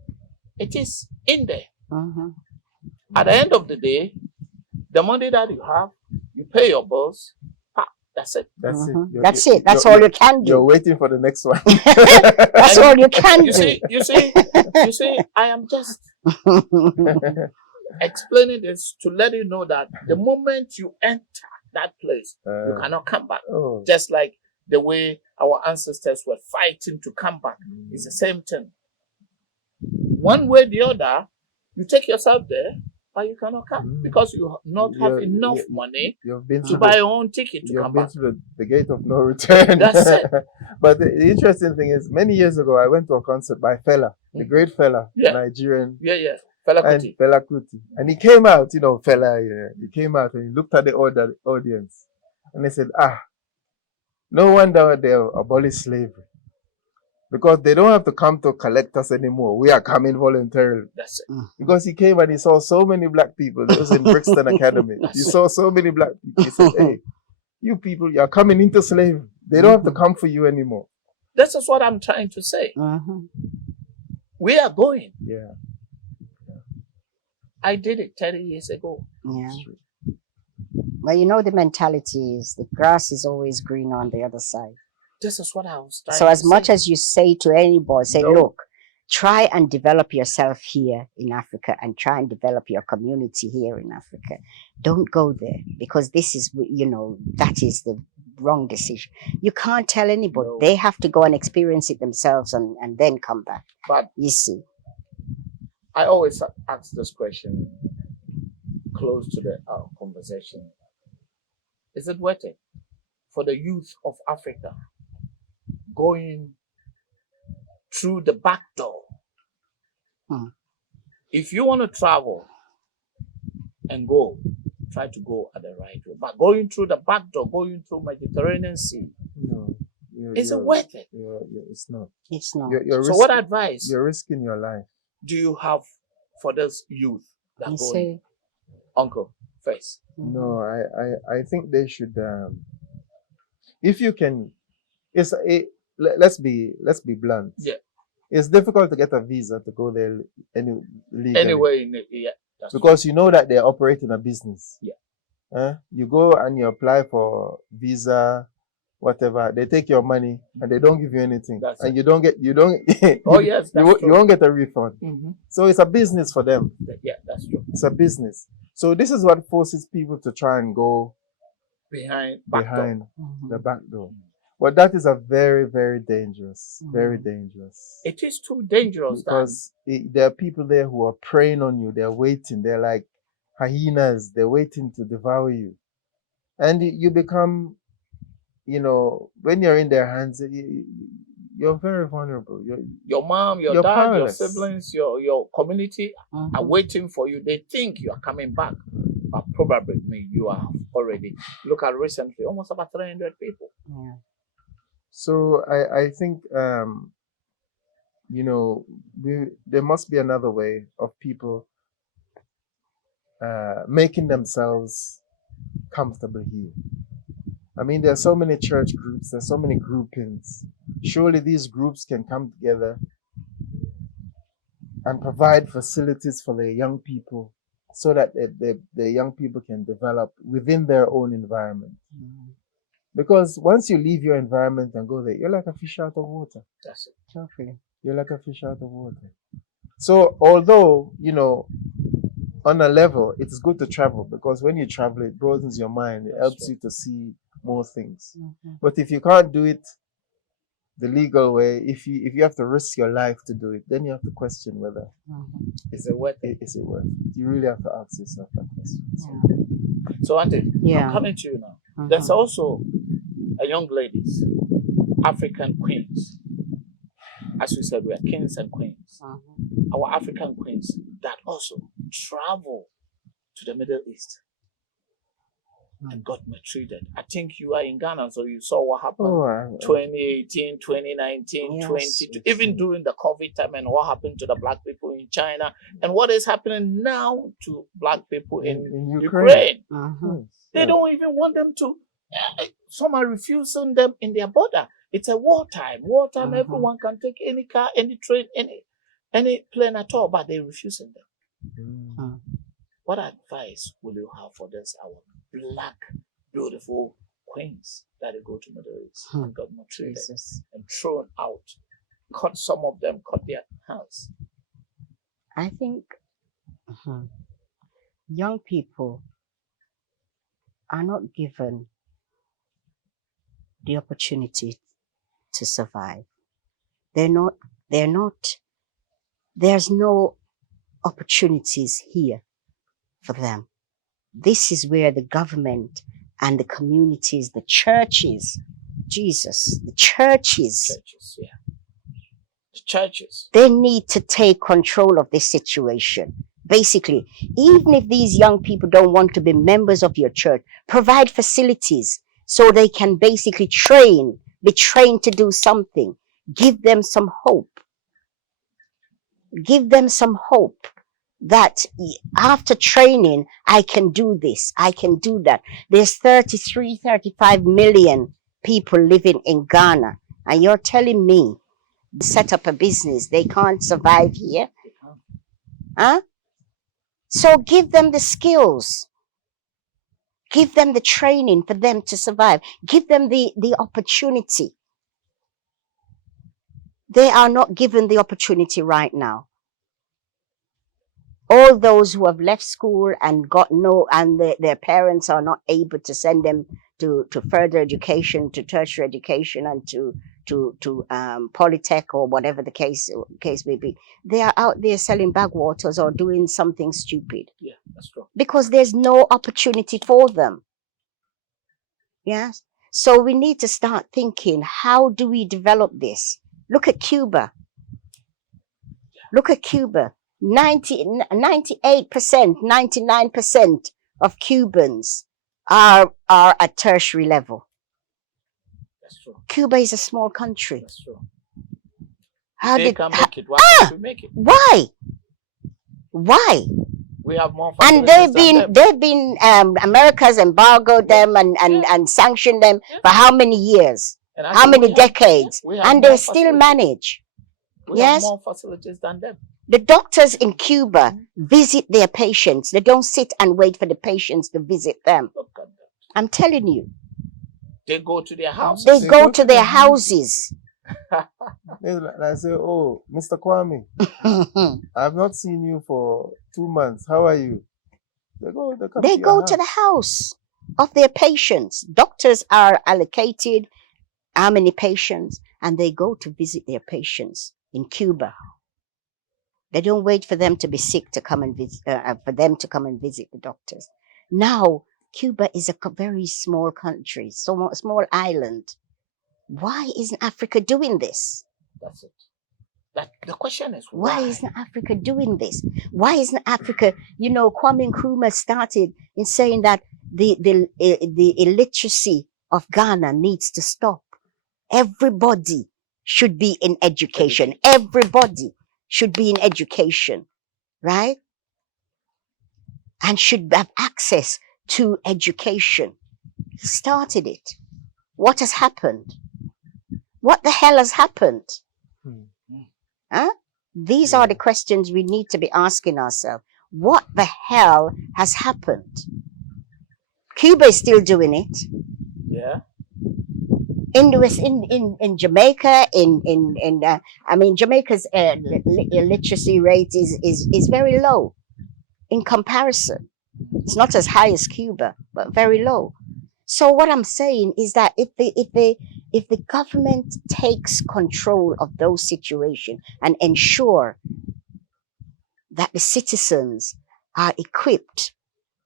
it is in there. mhm. At the end of the day, the money that you have, you pay your bills. That's it. That's it. Mhm. You're- That's you're- it. That's you're- all you can You're do. waiting for the next one. That's all you can You do. see, I am just explaining this to let you know that the moment you enter that place, you cannot come back. Oh. Just like the way our ancestors were fighting to come back. It's the same thing. One way or the other, you take yourself there but you cannot come because you not have enough money You've been to through buy your own ticket to you've come been back. through the gate of no return. That's it. But the interesting thing is, many years ago, I went to a concert by Fela, the great Fela, Yeah. Nigerian, Yeah. Fela and Kuti. Fela Kuti. And he came out, Fela, he came out and he looked at the audience and he said, no wonder they abolished slavery. Because they don't have to come to collect us anymore. We are coming voluntarily. That's it. Because he came and he saw so many black people. It was in Brixton Academy. He saw so many black people. He said, hey, you people, you're coming into slavery. They don't have to come for you anymore. This is what I'm trying to say. We are going. Yeah. I did it 30 years ago. Yeah. Well, the mentality is the grass is always green on the other side. This is what I was trying So to as much as you say to anybody, say, No. look, try and develop yourself here in Africa and try and develop your community here in Africa. Don't go there because this is, that is the wrong decision. You can't tell anybody. No. They have to go and experience it themselves and then come back. But you see. I always ask this question close to the conversation. Is it worth it for the youth of Africa going through the back door? If you want to travel and go, try to go at the right way. But going through the back door, going through Mediterranean Sea, No. is it worth it? It's not. It's not. So what advice You're risking your life. do you have for this youth that You going? say, Uncle, first. No, I think they should. If you can, let's be blunt. Yeah. It's difficult to get a visa to go there legally. Anyway, that's Because you know that they're operating a business. Yeah. You go and you apply for visa, whatever. They take your money and they don't give you anything, That's and it. you don't. Oh yes, that's you true. won't get a refund. Mhm. So it's a business for them. Yeah, that's true. It's a business. So this is what forces people to try and go Behind the back door. But that is a very, very dangerous, very dangerous. It is too dangerous Because there are people there who are preying on you. They're waiting. They're like hyenas. They're waiting to devour you. And you become, when you're in their hands, you're very vulnerable. your mom, your You're dad, powerless. your siblings, your community are waiting for you. They think you are coming back, but probably you are already. Look at recently, almost about 300 people. Yeah. So I think, there must be another way of people making themselves comfortable here. I mean, there are so many church groups, there's so many groupings. Surely these groups can come together and provide facilities for the young people so that the young people can develop within their own environment. Because once you leave your environment and go there, you're like a fish out of water. That's it. Totally. You're like a fish out of water. So although, on a level, it's good to travel because when you travel, it broadens your mind. It helps you to see more things. But if you can't do it the legal way, if you have to risk your life to do it, then you have to question whether Is it worth it? is it worth it. You really have to ask yourself that question. So, Auntie, Yeah. I'm coming to you now. There's also a young ladies, African queens. As we said, we are kings and queens. Our African queens that also travel to the Middle East and got mistreated. I think you are in Ghana, so you saw what happened 2018, 2019, Yes. 2020, even during the COVID time, and what happened to the black people in China, and what is happening now to black people in Ukraine. They don't even want them to. Some are refusing them in their border. It's a wartime. Everyone can take any car, any train, any plane at all, but they're refusing them. What advice will you have for this, our black, beautiful queens that go to Middle East and got mistreated and thrown out? Some of them cut their hands. I think young people are not given the opportunity to survive. There's no opportunities here for them. This is where the government and the communities, the churches, Jesus, the churches, The churches. they need to take control of this situation. Basically, even if these young people don't want to be members of your church, provide facilities so they can basically be trained to do something. Give them some hope. Give them some hope that after training, I can do this, I can do that. There's 33, 35 million people living in Ghana, and you're telling me set up a business, they can't survive here? Huh? So give them the skills. Give them the training for them to survive. Give them the opportunity. They are not given the opportunity right now. All those who have left school and their parents are not able to send them to further education, to tertiary education, and to polytech or whatever the case may be. They are out there selling backwaters or doing something stupid. Yeah, that's true. Because there's no opportunity for them. Yes. So we need to start thinking, how do we develop this? Look at Cuba. Look at Cuba. 98%, 99% of Cubans are at tertiary level. That's true. Cuba is a small country. That's true. How They did can make it. Why can't we make it? why? Why? We have more And facilities they've been America's embargoed them and sanctioned them for how many years? And How many decades? And they still manage. We Yes. have more facilities than them. The doctors in Cuba visit their patients. They don't sit and wait for the patients to visit them. Look at that. I'm telling you. They go to their houses. They go to their houses. I say, oh, Mr. Kwame, I've not seen you for 2 months. How are you? They go to the house of their patients. Doctors are allocated how many patients, and they go to visit their patients in Cuba. They don't wait for them to be sick to come and visit, for them to come and visit the doctors. Now, Cuba is a very small country, small island. Why isn't Africa doing this? That's it. The question is Why isn't Africa doing this? Why isn't Africa, Kwame Nkrumah started in saying that the illiteracy of Ghana needs to stop. Everybody should be in education. Everybody should be in education, right? And should have access to education. He started it. What has happened? What the hell has happened? Huh? These are the questions we need to be asking ourselves. What the hell has happened? Cuba is still doing it. Yeah. In Jamaica, Jamaica's literacy rate is very low in comparison. It's not as high as Cuba, but very low. So what I'm saying is that if the government takes control of those situations and ensure that the citizens are equipped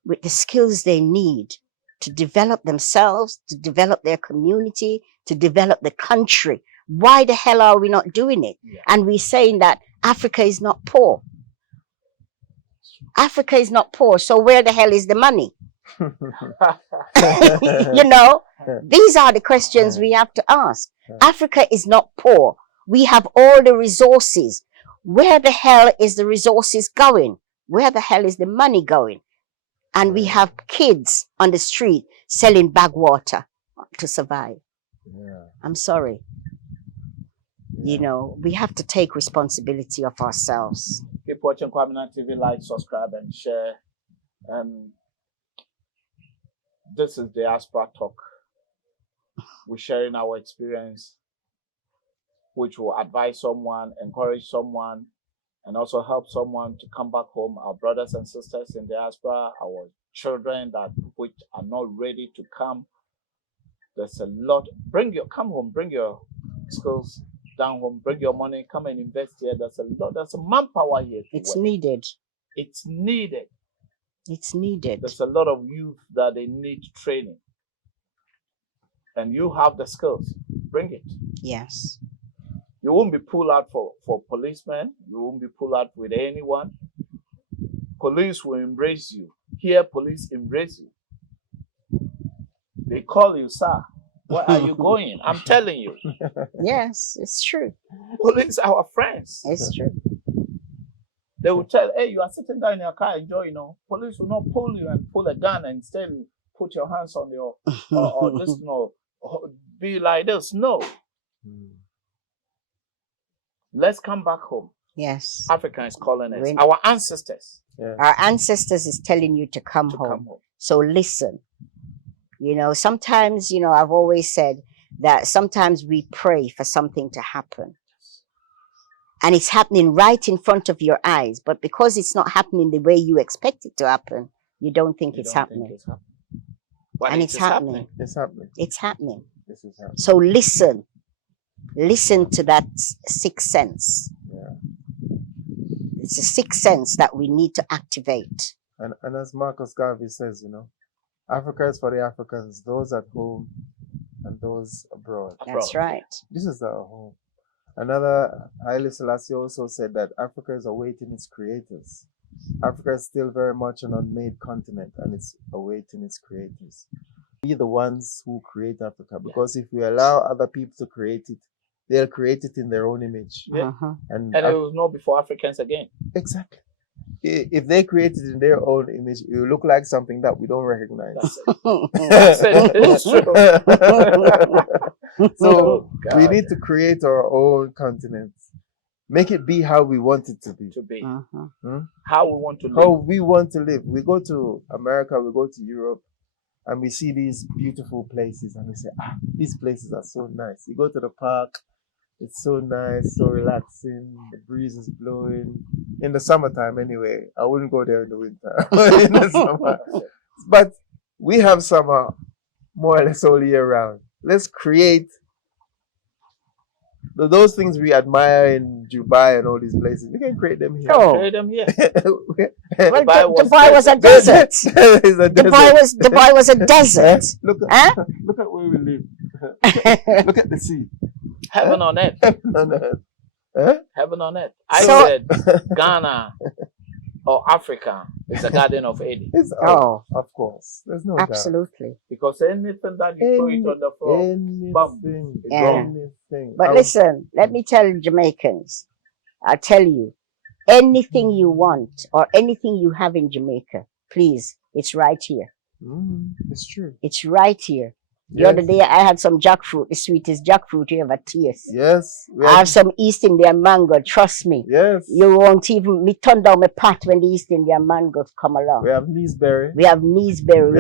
with the skills they need to develop themselves, to develop their community, to develop the country, why the hell are we not doing it? Yeah. And we're saying that Africa is not poor. Africa is not poor, so where the hell is the money? These are the questions we have to ask. Africa is not poor. We have all the resources. Where the hell is the resources going? Where the hell is the money going? And we have kids on the street selling bag water to survive. Yeah. I'm sorry. We have to take responsibility of ourselves. Keep watching Kwaminat TV, like, subscribe, and share. This is Diaspora Talk. We're sharing our experience, which will advise someone, encourage someone, and also help someone to come back home. Our brothers and sisters in diaspora, our children which are not ready to come. There's a lot. Come home, bring your skills down home, bring your money, come and invest here. There's a lot. There's a manpower here. It's needed. It's needed. It's needed. There's a lot of youth that they need training. And you have the skills. Bring it. Yes. You won't be pulled out for policemen. You won't be pulled out with anyone. Police will embrace you. Here, police embrace you. They call you, sir. Where are you going? I'm telling you. Yes, it's true. Police are our friends. It's true. They will tell, hey, you are sitting down in your car, enjoy, Police will not pull you and pull a gun and instead put your hands on your, or this, be like this. No. Let's come back home. Yes. Africa is calling us. Our ancestors. Yeah. Our ancestors is telling you to come home. So listen. Sometimes, I've always said that sometimes we pray for something to happen. And it's happening right in front of your eyes. But because it's not happening the way you expect it to happen, you don't think it's happening. And it's happening. It's happening. It's happening. This is happening. So listen. Listen to that sixth sense. Yeah. It's a sixth sense that we need to activate. And as Marcus Garvey says, Africa is for the Africans, those at home and those abroad. That's right. This is our home. Another Haile Selassie also said that Africa is awaiting its creators. Africa is still very much an unmade continent and it's awaiting its creators. We are the ones who create Africa, because if we allow other people to create it, they'll create it in their own image. Yeah. And it was not before Africans again. Exactly. If they create it in their own image, it will look like something that we don't recognize. That's it. It's true. So we need to create our own continent. Make it be how we want it to be. How we want to live. How we want to live. We go to America, we go to Europe, and we see these beautiful places, and we say, these places are so nice. You go to the park, it's so nice, so relaxing, the breeze is blowing. In the summertime anyway, I wouldn't go there in the winter. In the summer. But we have summer more or less all year round. Let's create those things we admire in Dubai and all these places. We can create them here. Create them here. Dubai was a desert. Dubai was a desert. Look at where we live. Look at the sea. Heaven on earth. Heaven on earth. Huh? Heaven on earth. I said Ghana or Africa is the Garden of Eden. Of course. There's no absolutely doubt. Because anything that you throw it on the floor, anything. But listen, let me tell Jamaicans, I'll tell you, anything you want or anything you have in Jamaica, please, it's right here. It's true. It's right here. The other day I had some jackfruit, the sweetest jackfruit you ever taste. Yes. I have some East Indian mango, trust me. Yes. You won't even, me turn down my pot when the East Indian mangoes come along. We have Neesberry. We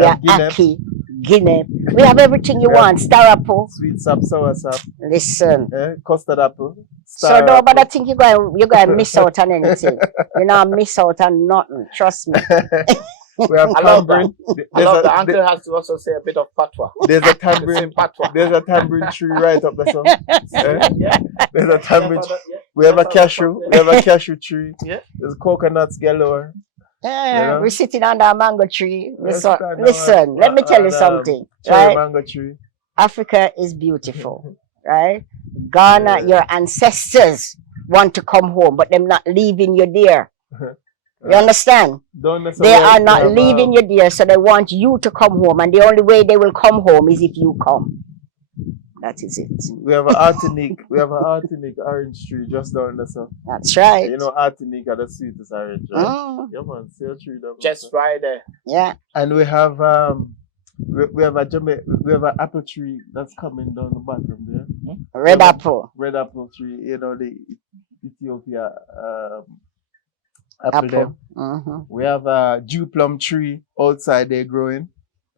have Aki, Guinea. We have everything you want. Star apple. Sweet sap, sour sap. Listen. Custard apple. So nobody think you're going to miss out on anything. You're not miss out on nothing. Trust me. We have tambourine. The uncle has to also say a bit of patois. There's a tambourine. There's a tambourine tree right up the side. There's a tambourine. We have a cashew. We have a cashew tree. Yeah. There's coconuts galore. Yeah, we're sitting under a mango tree. Listen, let me tell you something. Cherry mango tree. Africa is beautiful, right? Ghana, your ancestors want to come home, but them not leaving you there. You understand? They are not leaving you there, so they want you to come home, and the only way they will come home is if you come. That is it. We have an Artinic orange tree just down the south. That's right. You know, Artinic are the sweetest orange, right? Yeah, man, tree just right there. Yeah. And we have we have an apple tree that's coming down the bottom there. Red apple tree. You know, the Ethiopia apple. We have a dew plum tree outside there growing.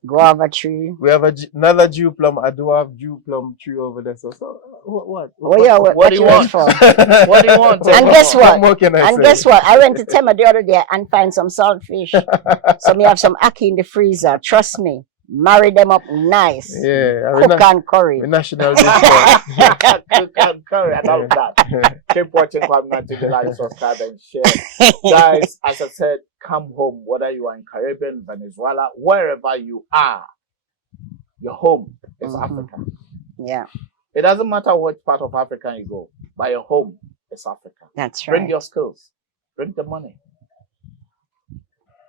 Guava tree. We have another dew plum, a dwarf dew plum tree over there. So what? What do you want? What do you want? And guess what? What more can I say? Guess what? I went to Tema the other day and find some saltfish. So we have some ackee in the freezer. Trust me. marry them up nice. Yeah, Cook and curry. national dish. boy. Cook and curry. I love that. Keep watching Kwaminat TV, like, subscribe, and share. Guys, as I said, come home, whether you are in Caribbean, Venezuela, wherever you are, your home is Africa. Yeah. It doesn't matter which part of Africa you go, but your home is Africa. That's right. Bring your skills, bring the money,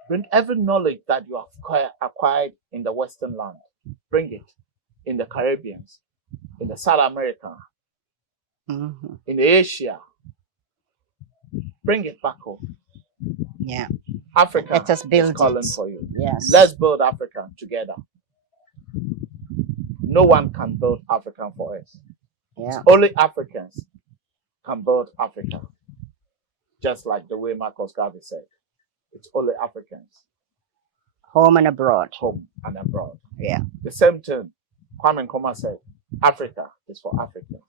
bring every knowledge that you have acquired in the Western land. Bring it in the Caribbean, in the South America, in Asia. Bring it back home. Yeah. Africa Let us build is calling it. for you. Yes. Let's build Africa together. No one can build Africa for us. Yeah. Only Africans can build Africa. Just like the way Marcus Garvey said. It's only Africans. Home and abroad. Home and abroad. Yeah. The same thing Kwame Nkrumah said. Africa is for Africans.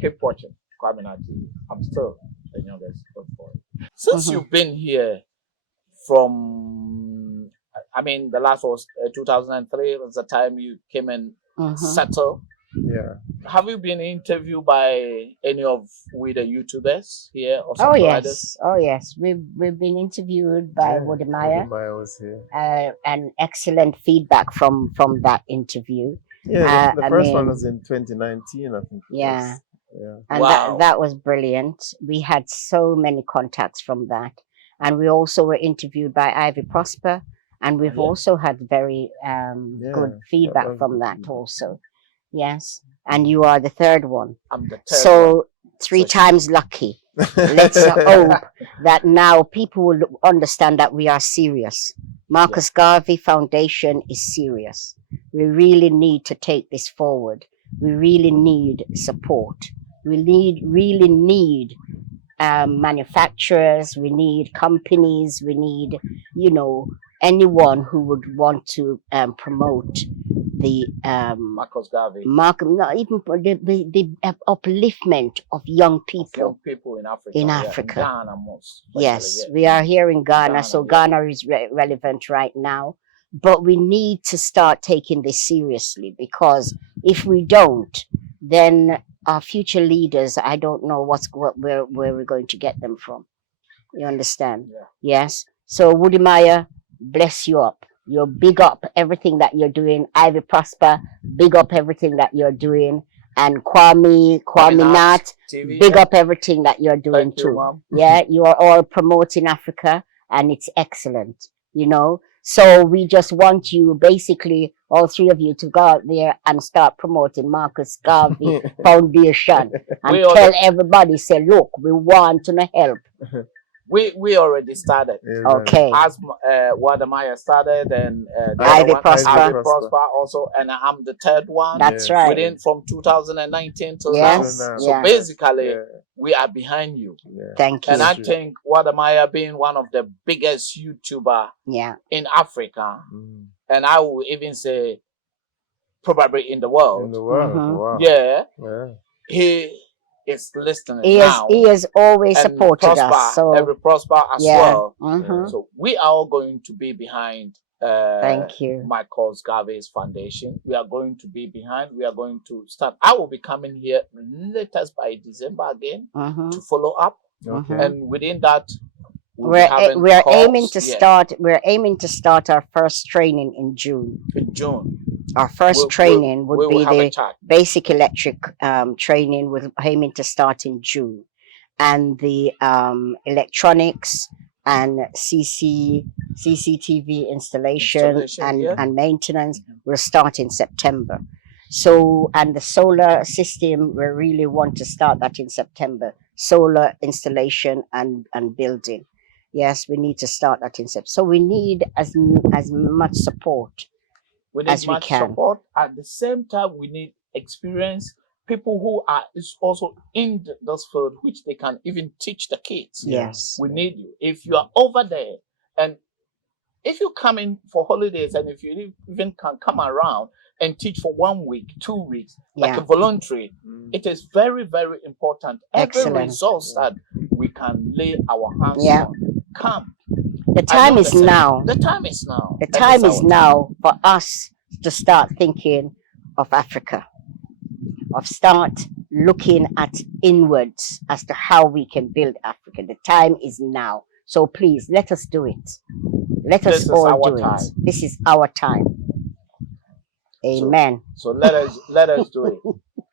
Keep watching Kwaminat TV. I'm still the youngest for it. Since you've been here from, I mean, the last was 2003 was the time you came and settled. Yeah. Have you been interviewed by any of the YouTubers here or Oh something yes. like this? Oh yes. We've been interviewed by Wode Maya. Wode Maya was here. And excellent feedback from that interview. Yeah, the I first one mean, was in 2019, I think. Yeah. Yeah. And Wow. that was brilliant. We had so many contacts from that. And we also were interviewed by Ivy Prosper. And we've also had very good feedback was from good that feedback. also. Yes. And you are the third one. I'm the third one. So 3 So- times lucky. Let's hope that now people will understand that we are serious. Marcus Garvey Foundation is serious. We really need to take this forward. We really need support. We really need manufacturers. We need companies. We need, anyone who would want to promote the Marcus Garvey. not even for the upliftment of young people. Young people in Africa. In yeah, Africa. In Ghana most. Yes, especially, we are here in Ghana, Ghana, so yeah. Ghana is relevant right now. But we need to start taking this seriously, because if we don't, then our future leaders, I don't know where we're going to get them from. You understand? Yeah. Yes. So Wode Maya, bless you up. You're big up everything that you're doing. Ivy Prosper, big up everything that you're doing. And Kwaminat, TV, big yeah. up everything that you're doing Thank you, too. Mom. Yeah, you are all promoting Africa, and it's excellent, So we just want you, basically, all 3 of you, to go out there and start promoting Marcus Garvey Foundation and We all- tell everybody, say, look, we want to help. We already started. Yeah, Okay. As Wode Maya started, and the Ivy other one, Prosper. Ivy Prosper also, and I'm the third one. That's Yeah. right. Within from 2019 till Yes. now. now. So Yeah. basically, Yeah. we are behind you. Yeah. Thank you. And I True. think Wode Maya being one of the biggest YouTuber Yeah. in Africa, Mm. and I will even say probably in the world. In the world. Mhm. Wow. Yeah, Yeah. he is listening He now. has always and supported Prosper, us. So every Prosper as yeah. well. Mhm. So we are all going to be behind Thank you. Michael Garvey's foundation. We are going to be behind. We are going to start. I will be coming here latest by December again Mhm. to follow up. Okay. Mhm. And within that, We're aiming to start. We're aiming to start our first training in June. in June. Our first training would we be will have a the chat. basic electric training. We're aiming to start in June, and the electronics and CCTV installation Yeah. and maintenance will start in September. So, and the solar system, we really want to start that in September. Solar installation and building. Yes, we need to start that in September. So we need as much support. We need as we much can. support. At the same time, we need experience. People who are is also in this field, which they can even teach the kids. Yes. We need you. If you are over there, and if you come in for holidays, and if you even can come around and teach for 1 week, 2 weeks, like Yeah. a voluntary, Mm. it is very, very important. Every Excellent. resource that we can lay our hands Yeah. on, come. The time is now. The time is now. The time is now for us to start thinking of Africa, of start looking at inwards as to how we can build Africa. The time is now. So please, let us do it. Let us all do it. This is our time. Amen. So let us do it.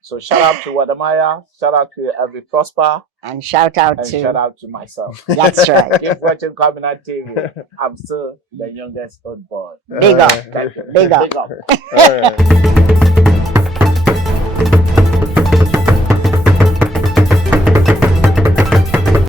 So shout out to Wode Maya, shout out to Every Prosper, and shout out to myself. That's right. Keep watching Kwaminat TV. I'm still the youngest old boy. Big up. Thank you. Big up. Big up.